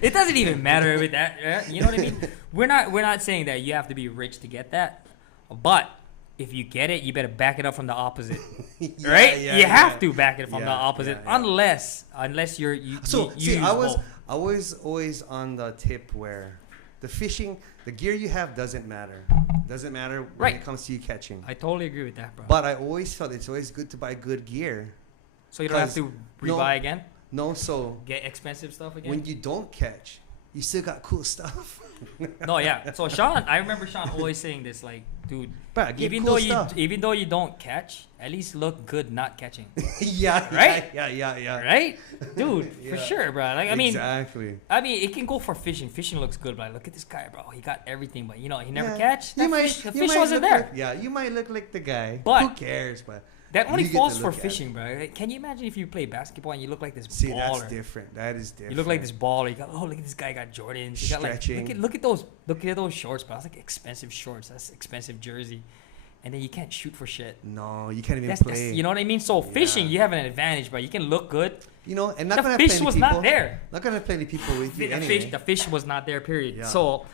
It doesn't even matter with that. Yeah? You know what I mean? We're not saying that you have to be rich to get that. But if you get it, you better back it up from the opposite. Right? Yeah, you yeah. have to back it from the Yeah, opposite. yeah, yeah. Unless you So you see, use both. I was always on the tip where the fishing, the gear you have doesn't matter. Doesn't matter when Right. it comes to you catching. I totally agree with that, bro. But I always felt it's always good to buy good gear. So you don't have 'cause to no- rebuy again? No, so Get expensive stuff again? when you don't catch, you still got cool stuff. No, yeah. So Sean, I remember Sean always saying this, like, dude, Bruh, get even cool though stuff. even though you don't catch, at least look good not catching. Yeah, Right? Yeah. Right? Dude, for Yeah. sure, bro. Like, Exactly. I mean, it can go for fishing. Fishing looks good, but look at this guy, bro. He got everything, but you know, he never Yeah. catch. You might- The you fish might wasn't look there. like- yeah, you might look like the guy. But- who cares? But That only you get to falls for look at it. fishing, bro. Like, can you imagine if you play basketball and you look like this see, baller? that's different. That is different. You look like this baller. You got look at this guy got Jordans. You got like Stretching. look at those shorts, bro. That's like expensive shorts. That's expensive jersey, and then you can't shoot for shit. No, you can't even That's play. you know what I mean. So fishing, Yeah. you have an advantage, bro. You can look good. You know, and not The gonna have fish plenty was people. not there. Not gonna have plenty people with you anyway. The fish was not there. Period. Yeah. So,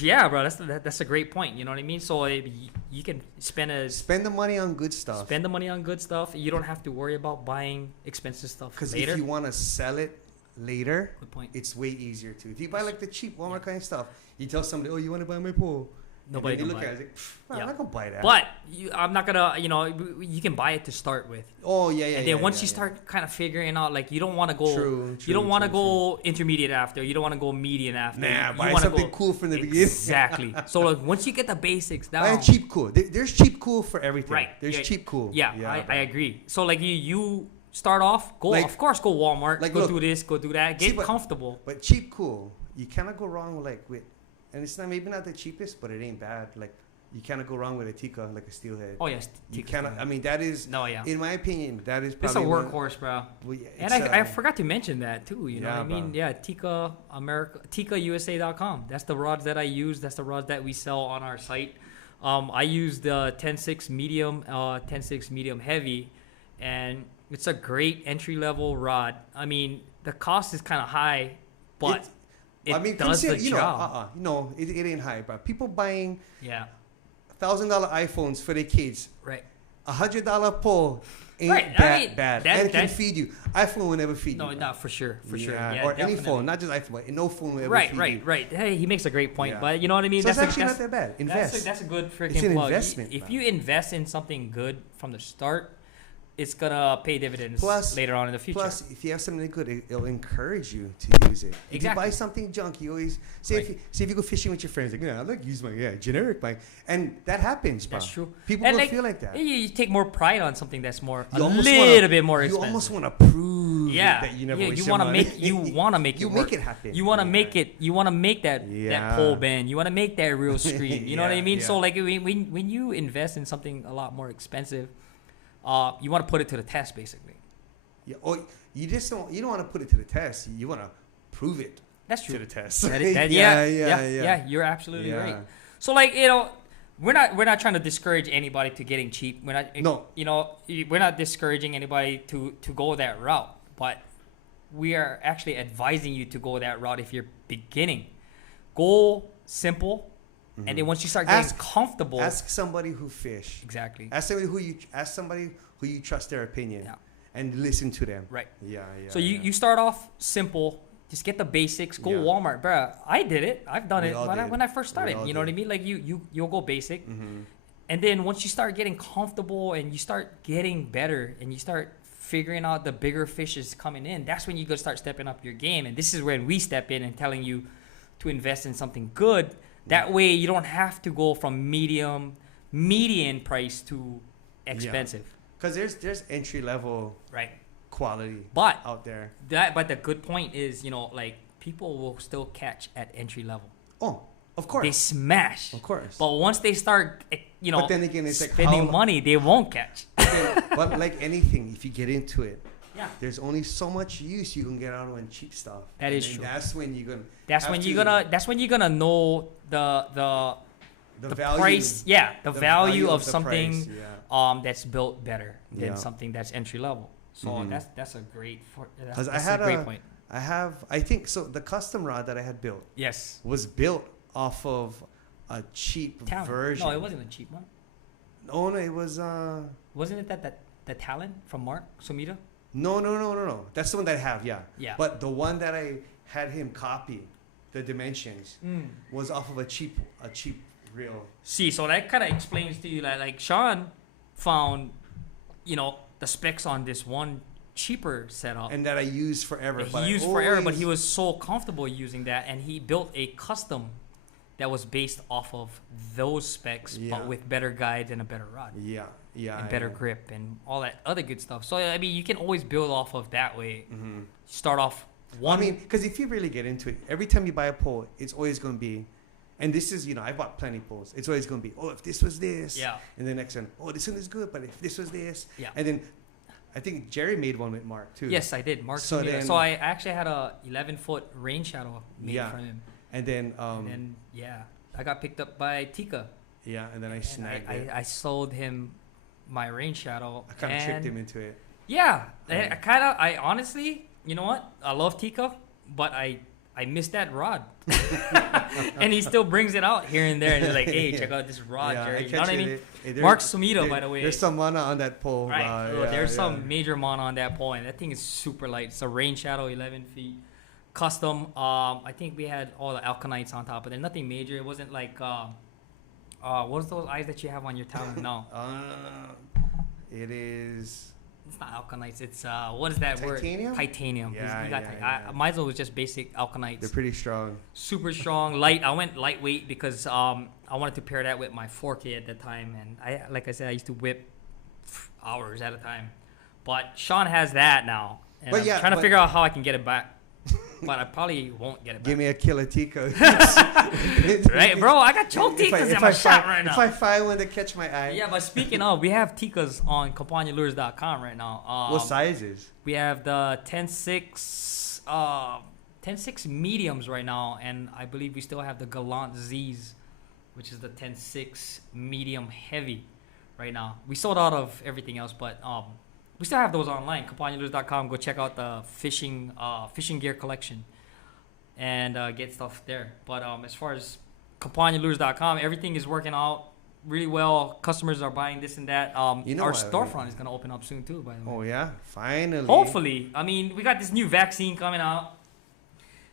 yeah, bro. That's a great point. You know what I mean. So you can spend Spend the money on good stuff. the money on good stuff. You don't have to worry about buying expensive stuff Because later. if you want to sell it later, Good point. it's way easier to. If you buy like the cheap Walmart kind of stuff, you tell somebody, "Oh, you want to buy my pole?" Nobody and then can they buy look it. at it, it's like, Yeah. I'm not gonna buy that. But I'm not gonna, you can buy it to start with, Oh yeah, yeah. and then yeah, once yeah, you yeah. start kind of figuring out, like you don't want to go, True, you don't want to true, go intermediate after, you don't want to go median after. Nah, you buy wanna something go, cool from the beginning. Exactly. So like once you get the basics down, Buy cheap cool. There's cheap cool for everything. Right. There's Yeah. cheap cool. Yeah, I bro. agree. So like you start off, go Like- of course go Walmart, like, go look, do this, go do that, see, get but- comfortable. But cheap cool, you cannot go wrong like with, and it's not maybe not the cheapest, but it ain't bad. Like you cannot go wrong with a Tika, like a steelhead. Oh yes, You Tika's cannot. good. I mean, that is, No, yeah, in my opinion, that is it's a probably workhorse, bro. Well, yeah, And it's, I forgot to mention that too. You know Yeah, what I mean? bro. Yeah, TikaUSA.com. That's the rods that I use. That's the rods that we sell on our site. I use the 10.6 medium, 10.6 medium heavy, and it's a great entry level rod. I mean, the cost is kind of high, but it does the job. No, it ain't high, bro. People buying Yeah. $1,000 iPhones for their kids. Right. $100 pole ain't bad. And can feed you. iPhone will never feed you. No, not for sure. For sure. Yeah, Yeah, or definitely. any phone, not just iPhone, but no phone will ever feed you. Right. Hey, he makes a great point, Yeah. but you know what I mean? So it's actually not that bad. Invest. That's a good freaking It's an plug. investment, If man. you invest in something good from the start, it's gonna pay dividends later on in the future. Plus, if you have something good, it'll encourage you to use it. If you Exactly. buy something junk, you always say if you go fishing with your friends, like, I like use my generic bike, and that happens, bro. That's true. People And will feel like that. You take more pride on something that's more You a almost little bit more You expensive. almost want to prove that you never. You want to make you want to make you it make work. it happen. You want to make it. You want to make that Yeah. pole bend. You want to make that real screen. You know what I Yeah, mean? yeah. So like when you invest in something a lot more expensive, you want to put it to the test basically. Yeah, or you just don't. You don't want to put it to the test. You want to prove it. That's true. To the test. Yeah. You're absolutely right. So like we're not trying to discourage anybody to getting cheap. We're not. No. We're not discouraging anybody to go that route. But we are actually advising you to go that route if you're beginning. Go simple, and then once you start getting comfortable, Ask somebody who fish. exactly. Ask somebody who you trust their opinion, Yeah. and listen to them. Right. Yeah. So you start off simple. Just get the basics. Go Yeah. Walmart, bruh. I did it. I've done We it all did. when I first started. all You know what I did. mean? Like you'll go basic, Mm-hmm. and then once you start getting comfortable and you start getting better and you start figuring out the bigger fishes coming in, that's when you go start stepping up your game. And this is when we step in and telling you to invest in something good. That way you don't have to go from median price to expensive. Because there's entry level Right. quality But out there. but the good point is, like people will still catch at entry level. Oh, of course. They smash. Of course. But once they start, But then again, it's like spending how- money, they won't catch. But like anything, if you get into it, Yeah. there's only so much use you can get out on cheap stuff. That And is then true. That's when you're gonna. That's when you're gonna know the value. price. Yeah, the value of the something price, yeah. that's built better than Yeah. something that's entry level. So Mhm. that's a great that's 'Cause a great point. I think so. The custom rod that I had built Yes. was built off of a cheap Talon. version. No, it wasn't a cheap one. Oh no, it was Wasn't it that the Talon from Mark Sumida? No. That's the one that I have, yeah. Yeah. But the one that I had him copy, the dimensions, was off of a cheap reel. See, so that kind of explains to you that like Sean found, the specs on this one cheaper setup. And that I used forever. That he used forever, but he was so comfortable using that, and he built a custom that was based off of those specs, Yeah. but with better guides and a better rod. Yeah. And better grip and all that other good stuff. So I mean, you can always build off of that way. Mm-hmm. Start off one. I mean, because if you really get into it, every time you buy a pole, it's always going to be, and this is, I bought plenty of poles. It's always going to be, oh, if this was this. Yeah. And the next one, oh, this one is good, but if this was this. Yeah. And then I think Jerry made one with Mark too. Yes, I did. Mark. So then- so I actually had a 11-foot rain shadow made Yeah. from him. And then, And then I got picked up by Tika. yeah, and then I And snagged it. I sold him my rain shadow. I kind of tricked him into it. Yeah, I honestly, you know what? I love Tika, but I missed that rod, and he still brings it out here and there, and he's like, "Hey, check out this rod, Yeah, Jerry." I You know what I catch mean? it. Hey, Mark Sumida, by the way. There's some mana on that pole. Right, yeah, there's yeah. some major mon on that pole, and that thing is super light. It's a rain shadow, 11 feet, custom. I think we had all the alkanites on top, but there's nothing major. It wasn't like what's those eyes that you have on your talon? No, It is. it's not alkanites. It's what is that Titanium? word? Titanium. Yeah, He got yeah. might as well was just basic alkanites. They're pretty strong. Super strong, light. I went lightweight because I wanted to pair that with my 4K at the time, and like I said, I used to whip hours at a time. But Sean has that now, and But I'm yeah, trying to but- figure out how I can get it back. But I probably won't get it back. Give me a killer Tico. Right, bro? I got choke tikas in my shop right now. If I find one to catch my eye. Yeah, but speaking of, we have tikas on CampaniaLures.com right now. What sizes? We have the 10.6 10.6 mediums right now, and I believe we still have the Gallant Z's, which is the 10.6 medium heavy right now. We sold out of everything else, but We still have those online. CampaniaLures.com. Go check out the fishing gear collection and get stuff there. But as far as CampaniaLures.com, everything is working out really well. Customers are buying this and that. You know our what, storefront is gonna open up soon too. By the way. Oh yeah, finally. Hopefully. I mean, we got this new vaccine coming out,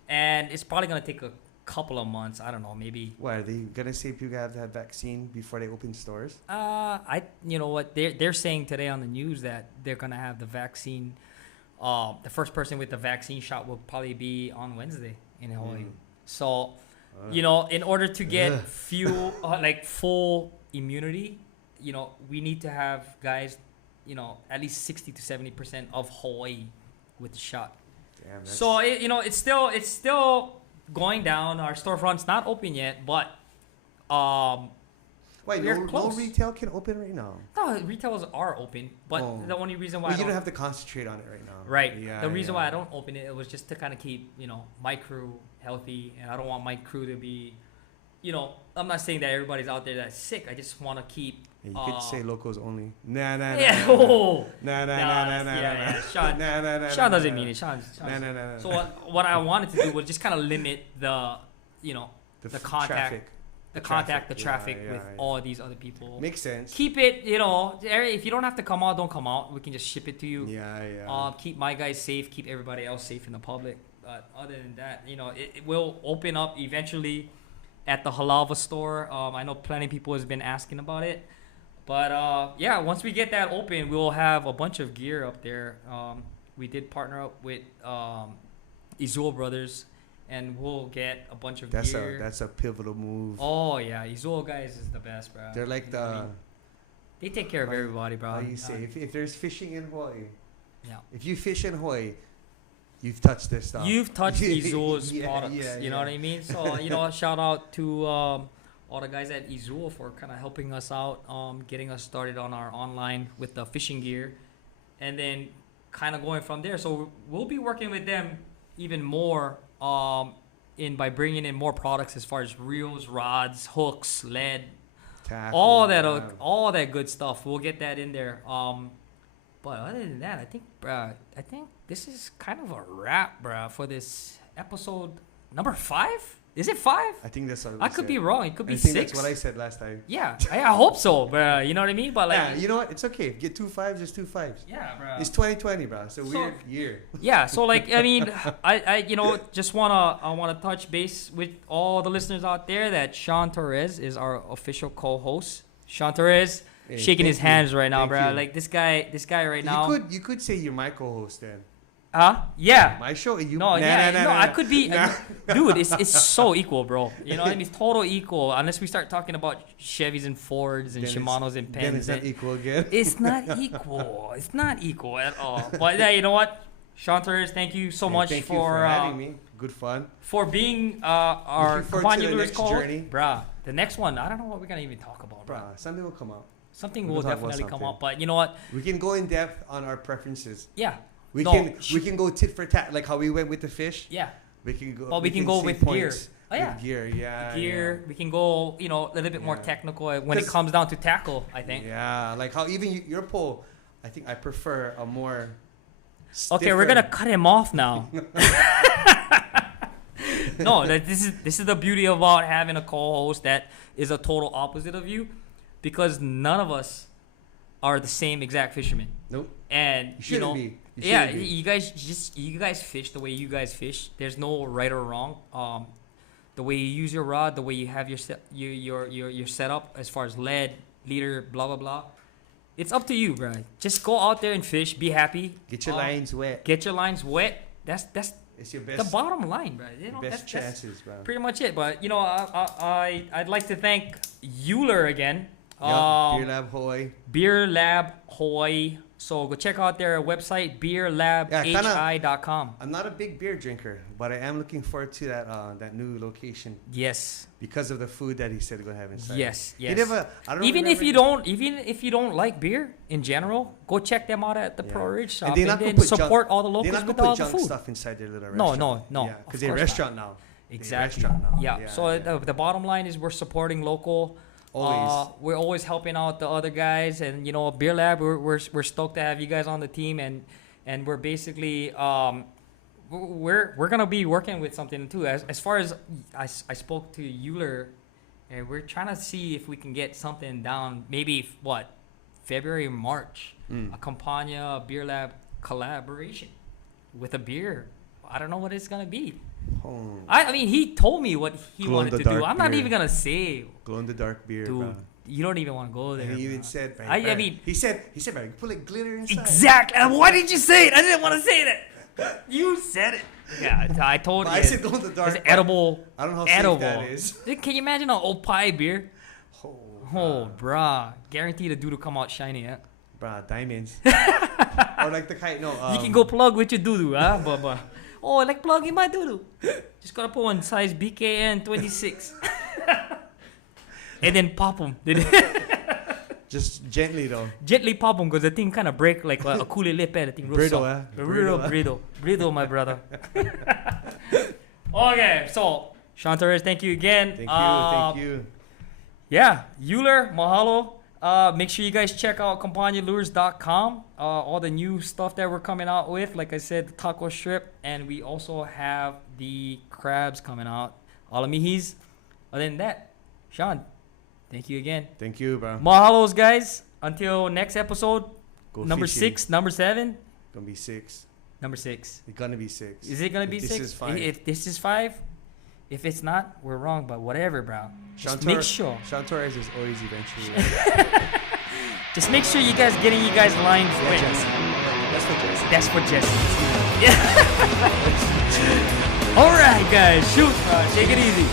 and it's probably gonna take a couple of months. I don't know, maybe. What are they gonna say? People have to have vaccine before they open stores? You know what? They're saying today on the news that they're gonna have the vaccine. The first person with the vaccine shot will probably be on Wednesday in Hawaii. So, you know, in order to get full immunity, you know, we need to have guys, you know, at least 60 to 70% of Hawaii with the shot. Damn, So it's still going down. Our storefront's not open yet, but wait, we're no close. retail can open right now. No, retailers are open, but the only reason why Well, you don't have to concentrate on it right now. right. Yeah, The reason why I don't open it was just to kind of keep, you know, my crew healthy, and I don't want my crew to be, you know, I'm not saying that everybody's out there that's sick. I just want to keep. Yeah, you could say locals only. Nah. Yeah. Sean doesn't mean it. Sean. Nah. So what I wanted to do was just kind of limit the, you know, the contact. Traffic. The traffic Yeah, with yeah. all these other people. Makes sense. Keep it, you know, if you don't have to come out, don't come out. We can just ship it to you. Yeah. Keep my guys safe, keep everybody else safe in the public. But other than that, you know, it will open up eventually at the Halava store. I know plenty of people has been asking about it. But yeah, once we get that open, we'll have a bunch of gear up there. We did partner up with Izul Brothers, and we'll get a bunch of gear. That's a pivotal move. Oh yeah, Izul guys is the best, bro. They're like they take care of everybody, bro. How you say if there's fishing in Hawaii, yeah. if you fish in Hawaii, you've touched their stuff. You've touched Izul's Yeah, products. yeah, you know what I mean? So you know, shout out to all the guys at Izul for kind of helping us out, getting us started on our online with the fishing gear, and then kind of going from there. So we'll be working with them even more by bringing in more products as far as reels, rods, hooks, lead, Tackle, all that good stuff. We'll get that in there. But other than that, I think this is kind of a wrap, bruh, for this episode number 5. Is it 5? I think that's what I could be wrong. It could be I think 6. that's what I said last time. Yeah, I hope so, bruh. You know what I mean? But like, Yeah, you know what? It's okay. Get 2 5s, just 2 5s. yeah, bruh. It's 2020, bro. It's a weird year. Yeah, so like, I mean, I you know, just wanna touch base with all the listeners out there that Sean Torres is our official co-host. Sean Torres, Hey, shaking his thank you. hands right now, Thank bro. you. Like this guy right now. You could say you're my co-host then. Huh? Yeah. My show. You. No, I could be, Nah. dude. It's so equal, bro. You know what I mean? It's total equal. Unless we start talking about Chevys and Fords and Then Shimanos and Then Pens. it's not equal again. It's not equal. It's not equal at all. But yeah, you know what? Sean Torres, thank you so much Thank you for having me. Good fun. for being our Looking forward to the Campania Lures next call. journey. Bruh, the next one, I don't know what we're gonna even talk about, Bruh, bruh. something will come out. Something We'll will talk about definitely come something. up. But you know what? We can go in depth on our preferences. Yeah. We No, can go tit for tat, like how we went with the fish. Yeah. We can go. Well, we can go say with gear. points Oh, yeah. with gear, yeah. Gear. We can go, you know, a little bit more Yeah. technical when it 'Cause- comes down to tackle, I think. Yeah, like how even your pole, I think I prefer a more. Okay, we're gonna cut him off now. No, this is the beauty about having a co-host that is a total opposite of you, because none of us are the same exact fisherman. Nope. And You shouldn't be. You yeah, shouldn't be. you guys fish the way you guys fish. There's no right or wrong. The way you use your rod, the way you have your setup as far as lead, leader, blah blah blah. It's up to you, bro. Just go out there and fish. Be happy. Get your lines wet. Get your lines wet. That's It's your the best. bottom line, bro. You know, best that's chances, bro. pretty much it. But you know, I'd like to thank Euler again. Beer Lab Hawaii. Beer Lab Hawaii. So go check out their website, beerlabhi.com. I'm not a big beer drinker, but I am looking forward to that new location Yes. because of the food that he said we're gonna have inside. Yes. He Yes. never, I don't Even if remember- you don't like beer in general, go check them out at the Yeah. Pro Ridge shop And and, they're not gonna then put support all the They're locals not with gonna all put the junk food. stuff inside their little No, restaurant. no. Yeah, Of because they're a course restaurant now. Exactly. They're a restaurant now. Yeah. So yeah. The bottom line is we're supporting local. Always. We're always helping out the other guys, and you know, Beer Lab. We're stoked to have you guys on the team, and we're basically we're gonna be working with something too. As far as I spoke to Euler, and we're trying to see if we can get something down. Maybe February, March, a Campania Beer Lab collaboration with a beer. I don't know what it's gonna be. Oh. I mean, he told me what he wanted to do. Glow-in-the-dark I'm not beer. even gonna say, Glow in the dark beer, dude. bro. You don't even want to go there. And he bro. even said, bro, I mean, he said, bro, you put like glitter inside. exactly. Why did you say it? I didn't want to say that. You said it. Yeah, I told But you. I said glow in the dark. It's edible. I don't know how edible. safe that is. Can you imagine an old pie beer? Oh, Oh, brah. Guaranteed the dude will come out shiny, yeah? bro, diamonds. Or like the kite, no. You can go plug with your doo-doo, huh? But, oh, I like plugging my doo-doo. Just gotta put one size BKN 26. And then pop them. Just gently, though. Gently pop them because the thing kind of break like a coolie lip. The thing real Brittle, soft. eh? Real brittle, my brother. Okay, so Sean Torres, thank you again. Thank you. Yeah, Euler, mahalo. Make sure you guys check out CampaniaLures.com. All the new stuff that we're coming out with. Like I said, the taco strip. And we also have the crabs coming out. Alamihis. Other than that, Sean, thank you again. Thank you, bro. Mahalos, guys. Until next episode. Go Number fishing. 6, number 7. Gonna be 6. Number 6. It's gonna be 6. Is it gonna be If 6? This is 5. If this is 5, if it's not, we're wrong. But whatever, bro. Just Sean make Torres- sure. Sean Torres is always eventually. Just make sure you guys getting you guys lines Yeah, wet. Jesse. That's what Jesse. That's for Jesse. Yeah. All right, guys. Shoot. Take it easy.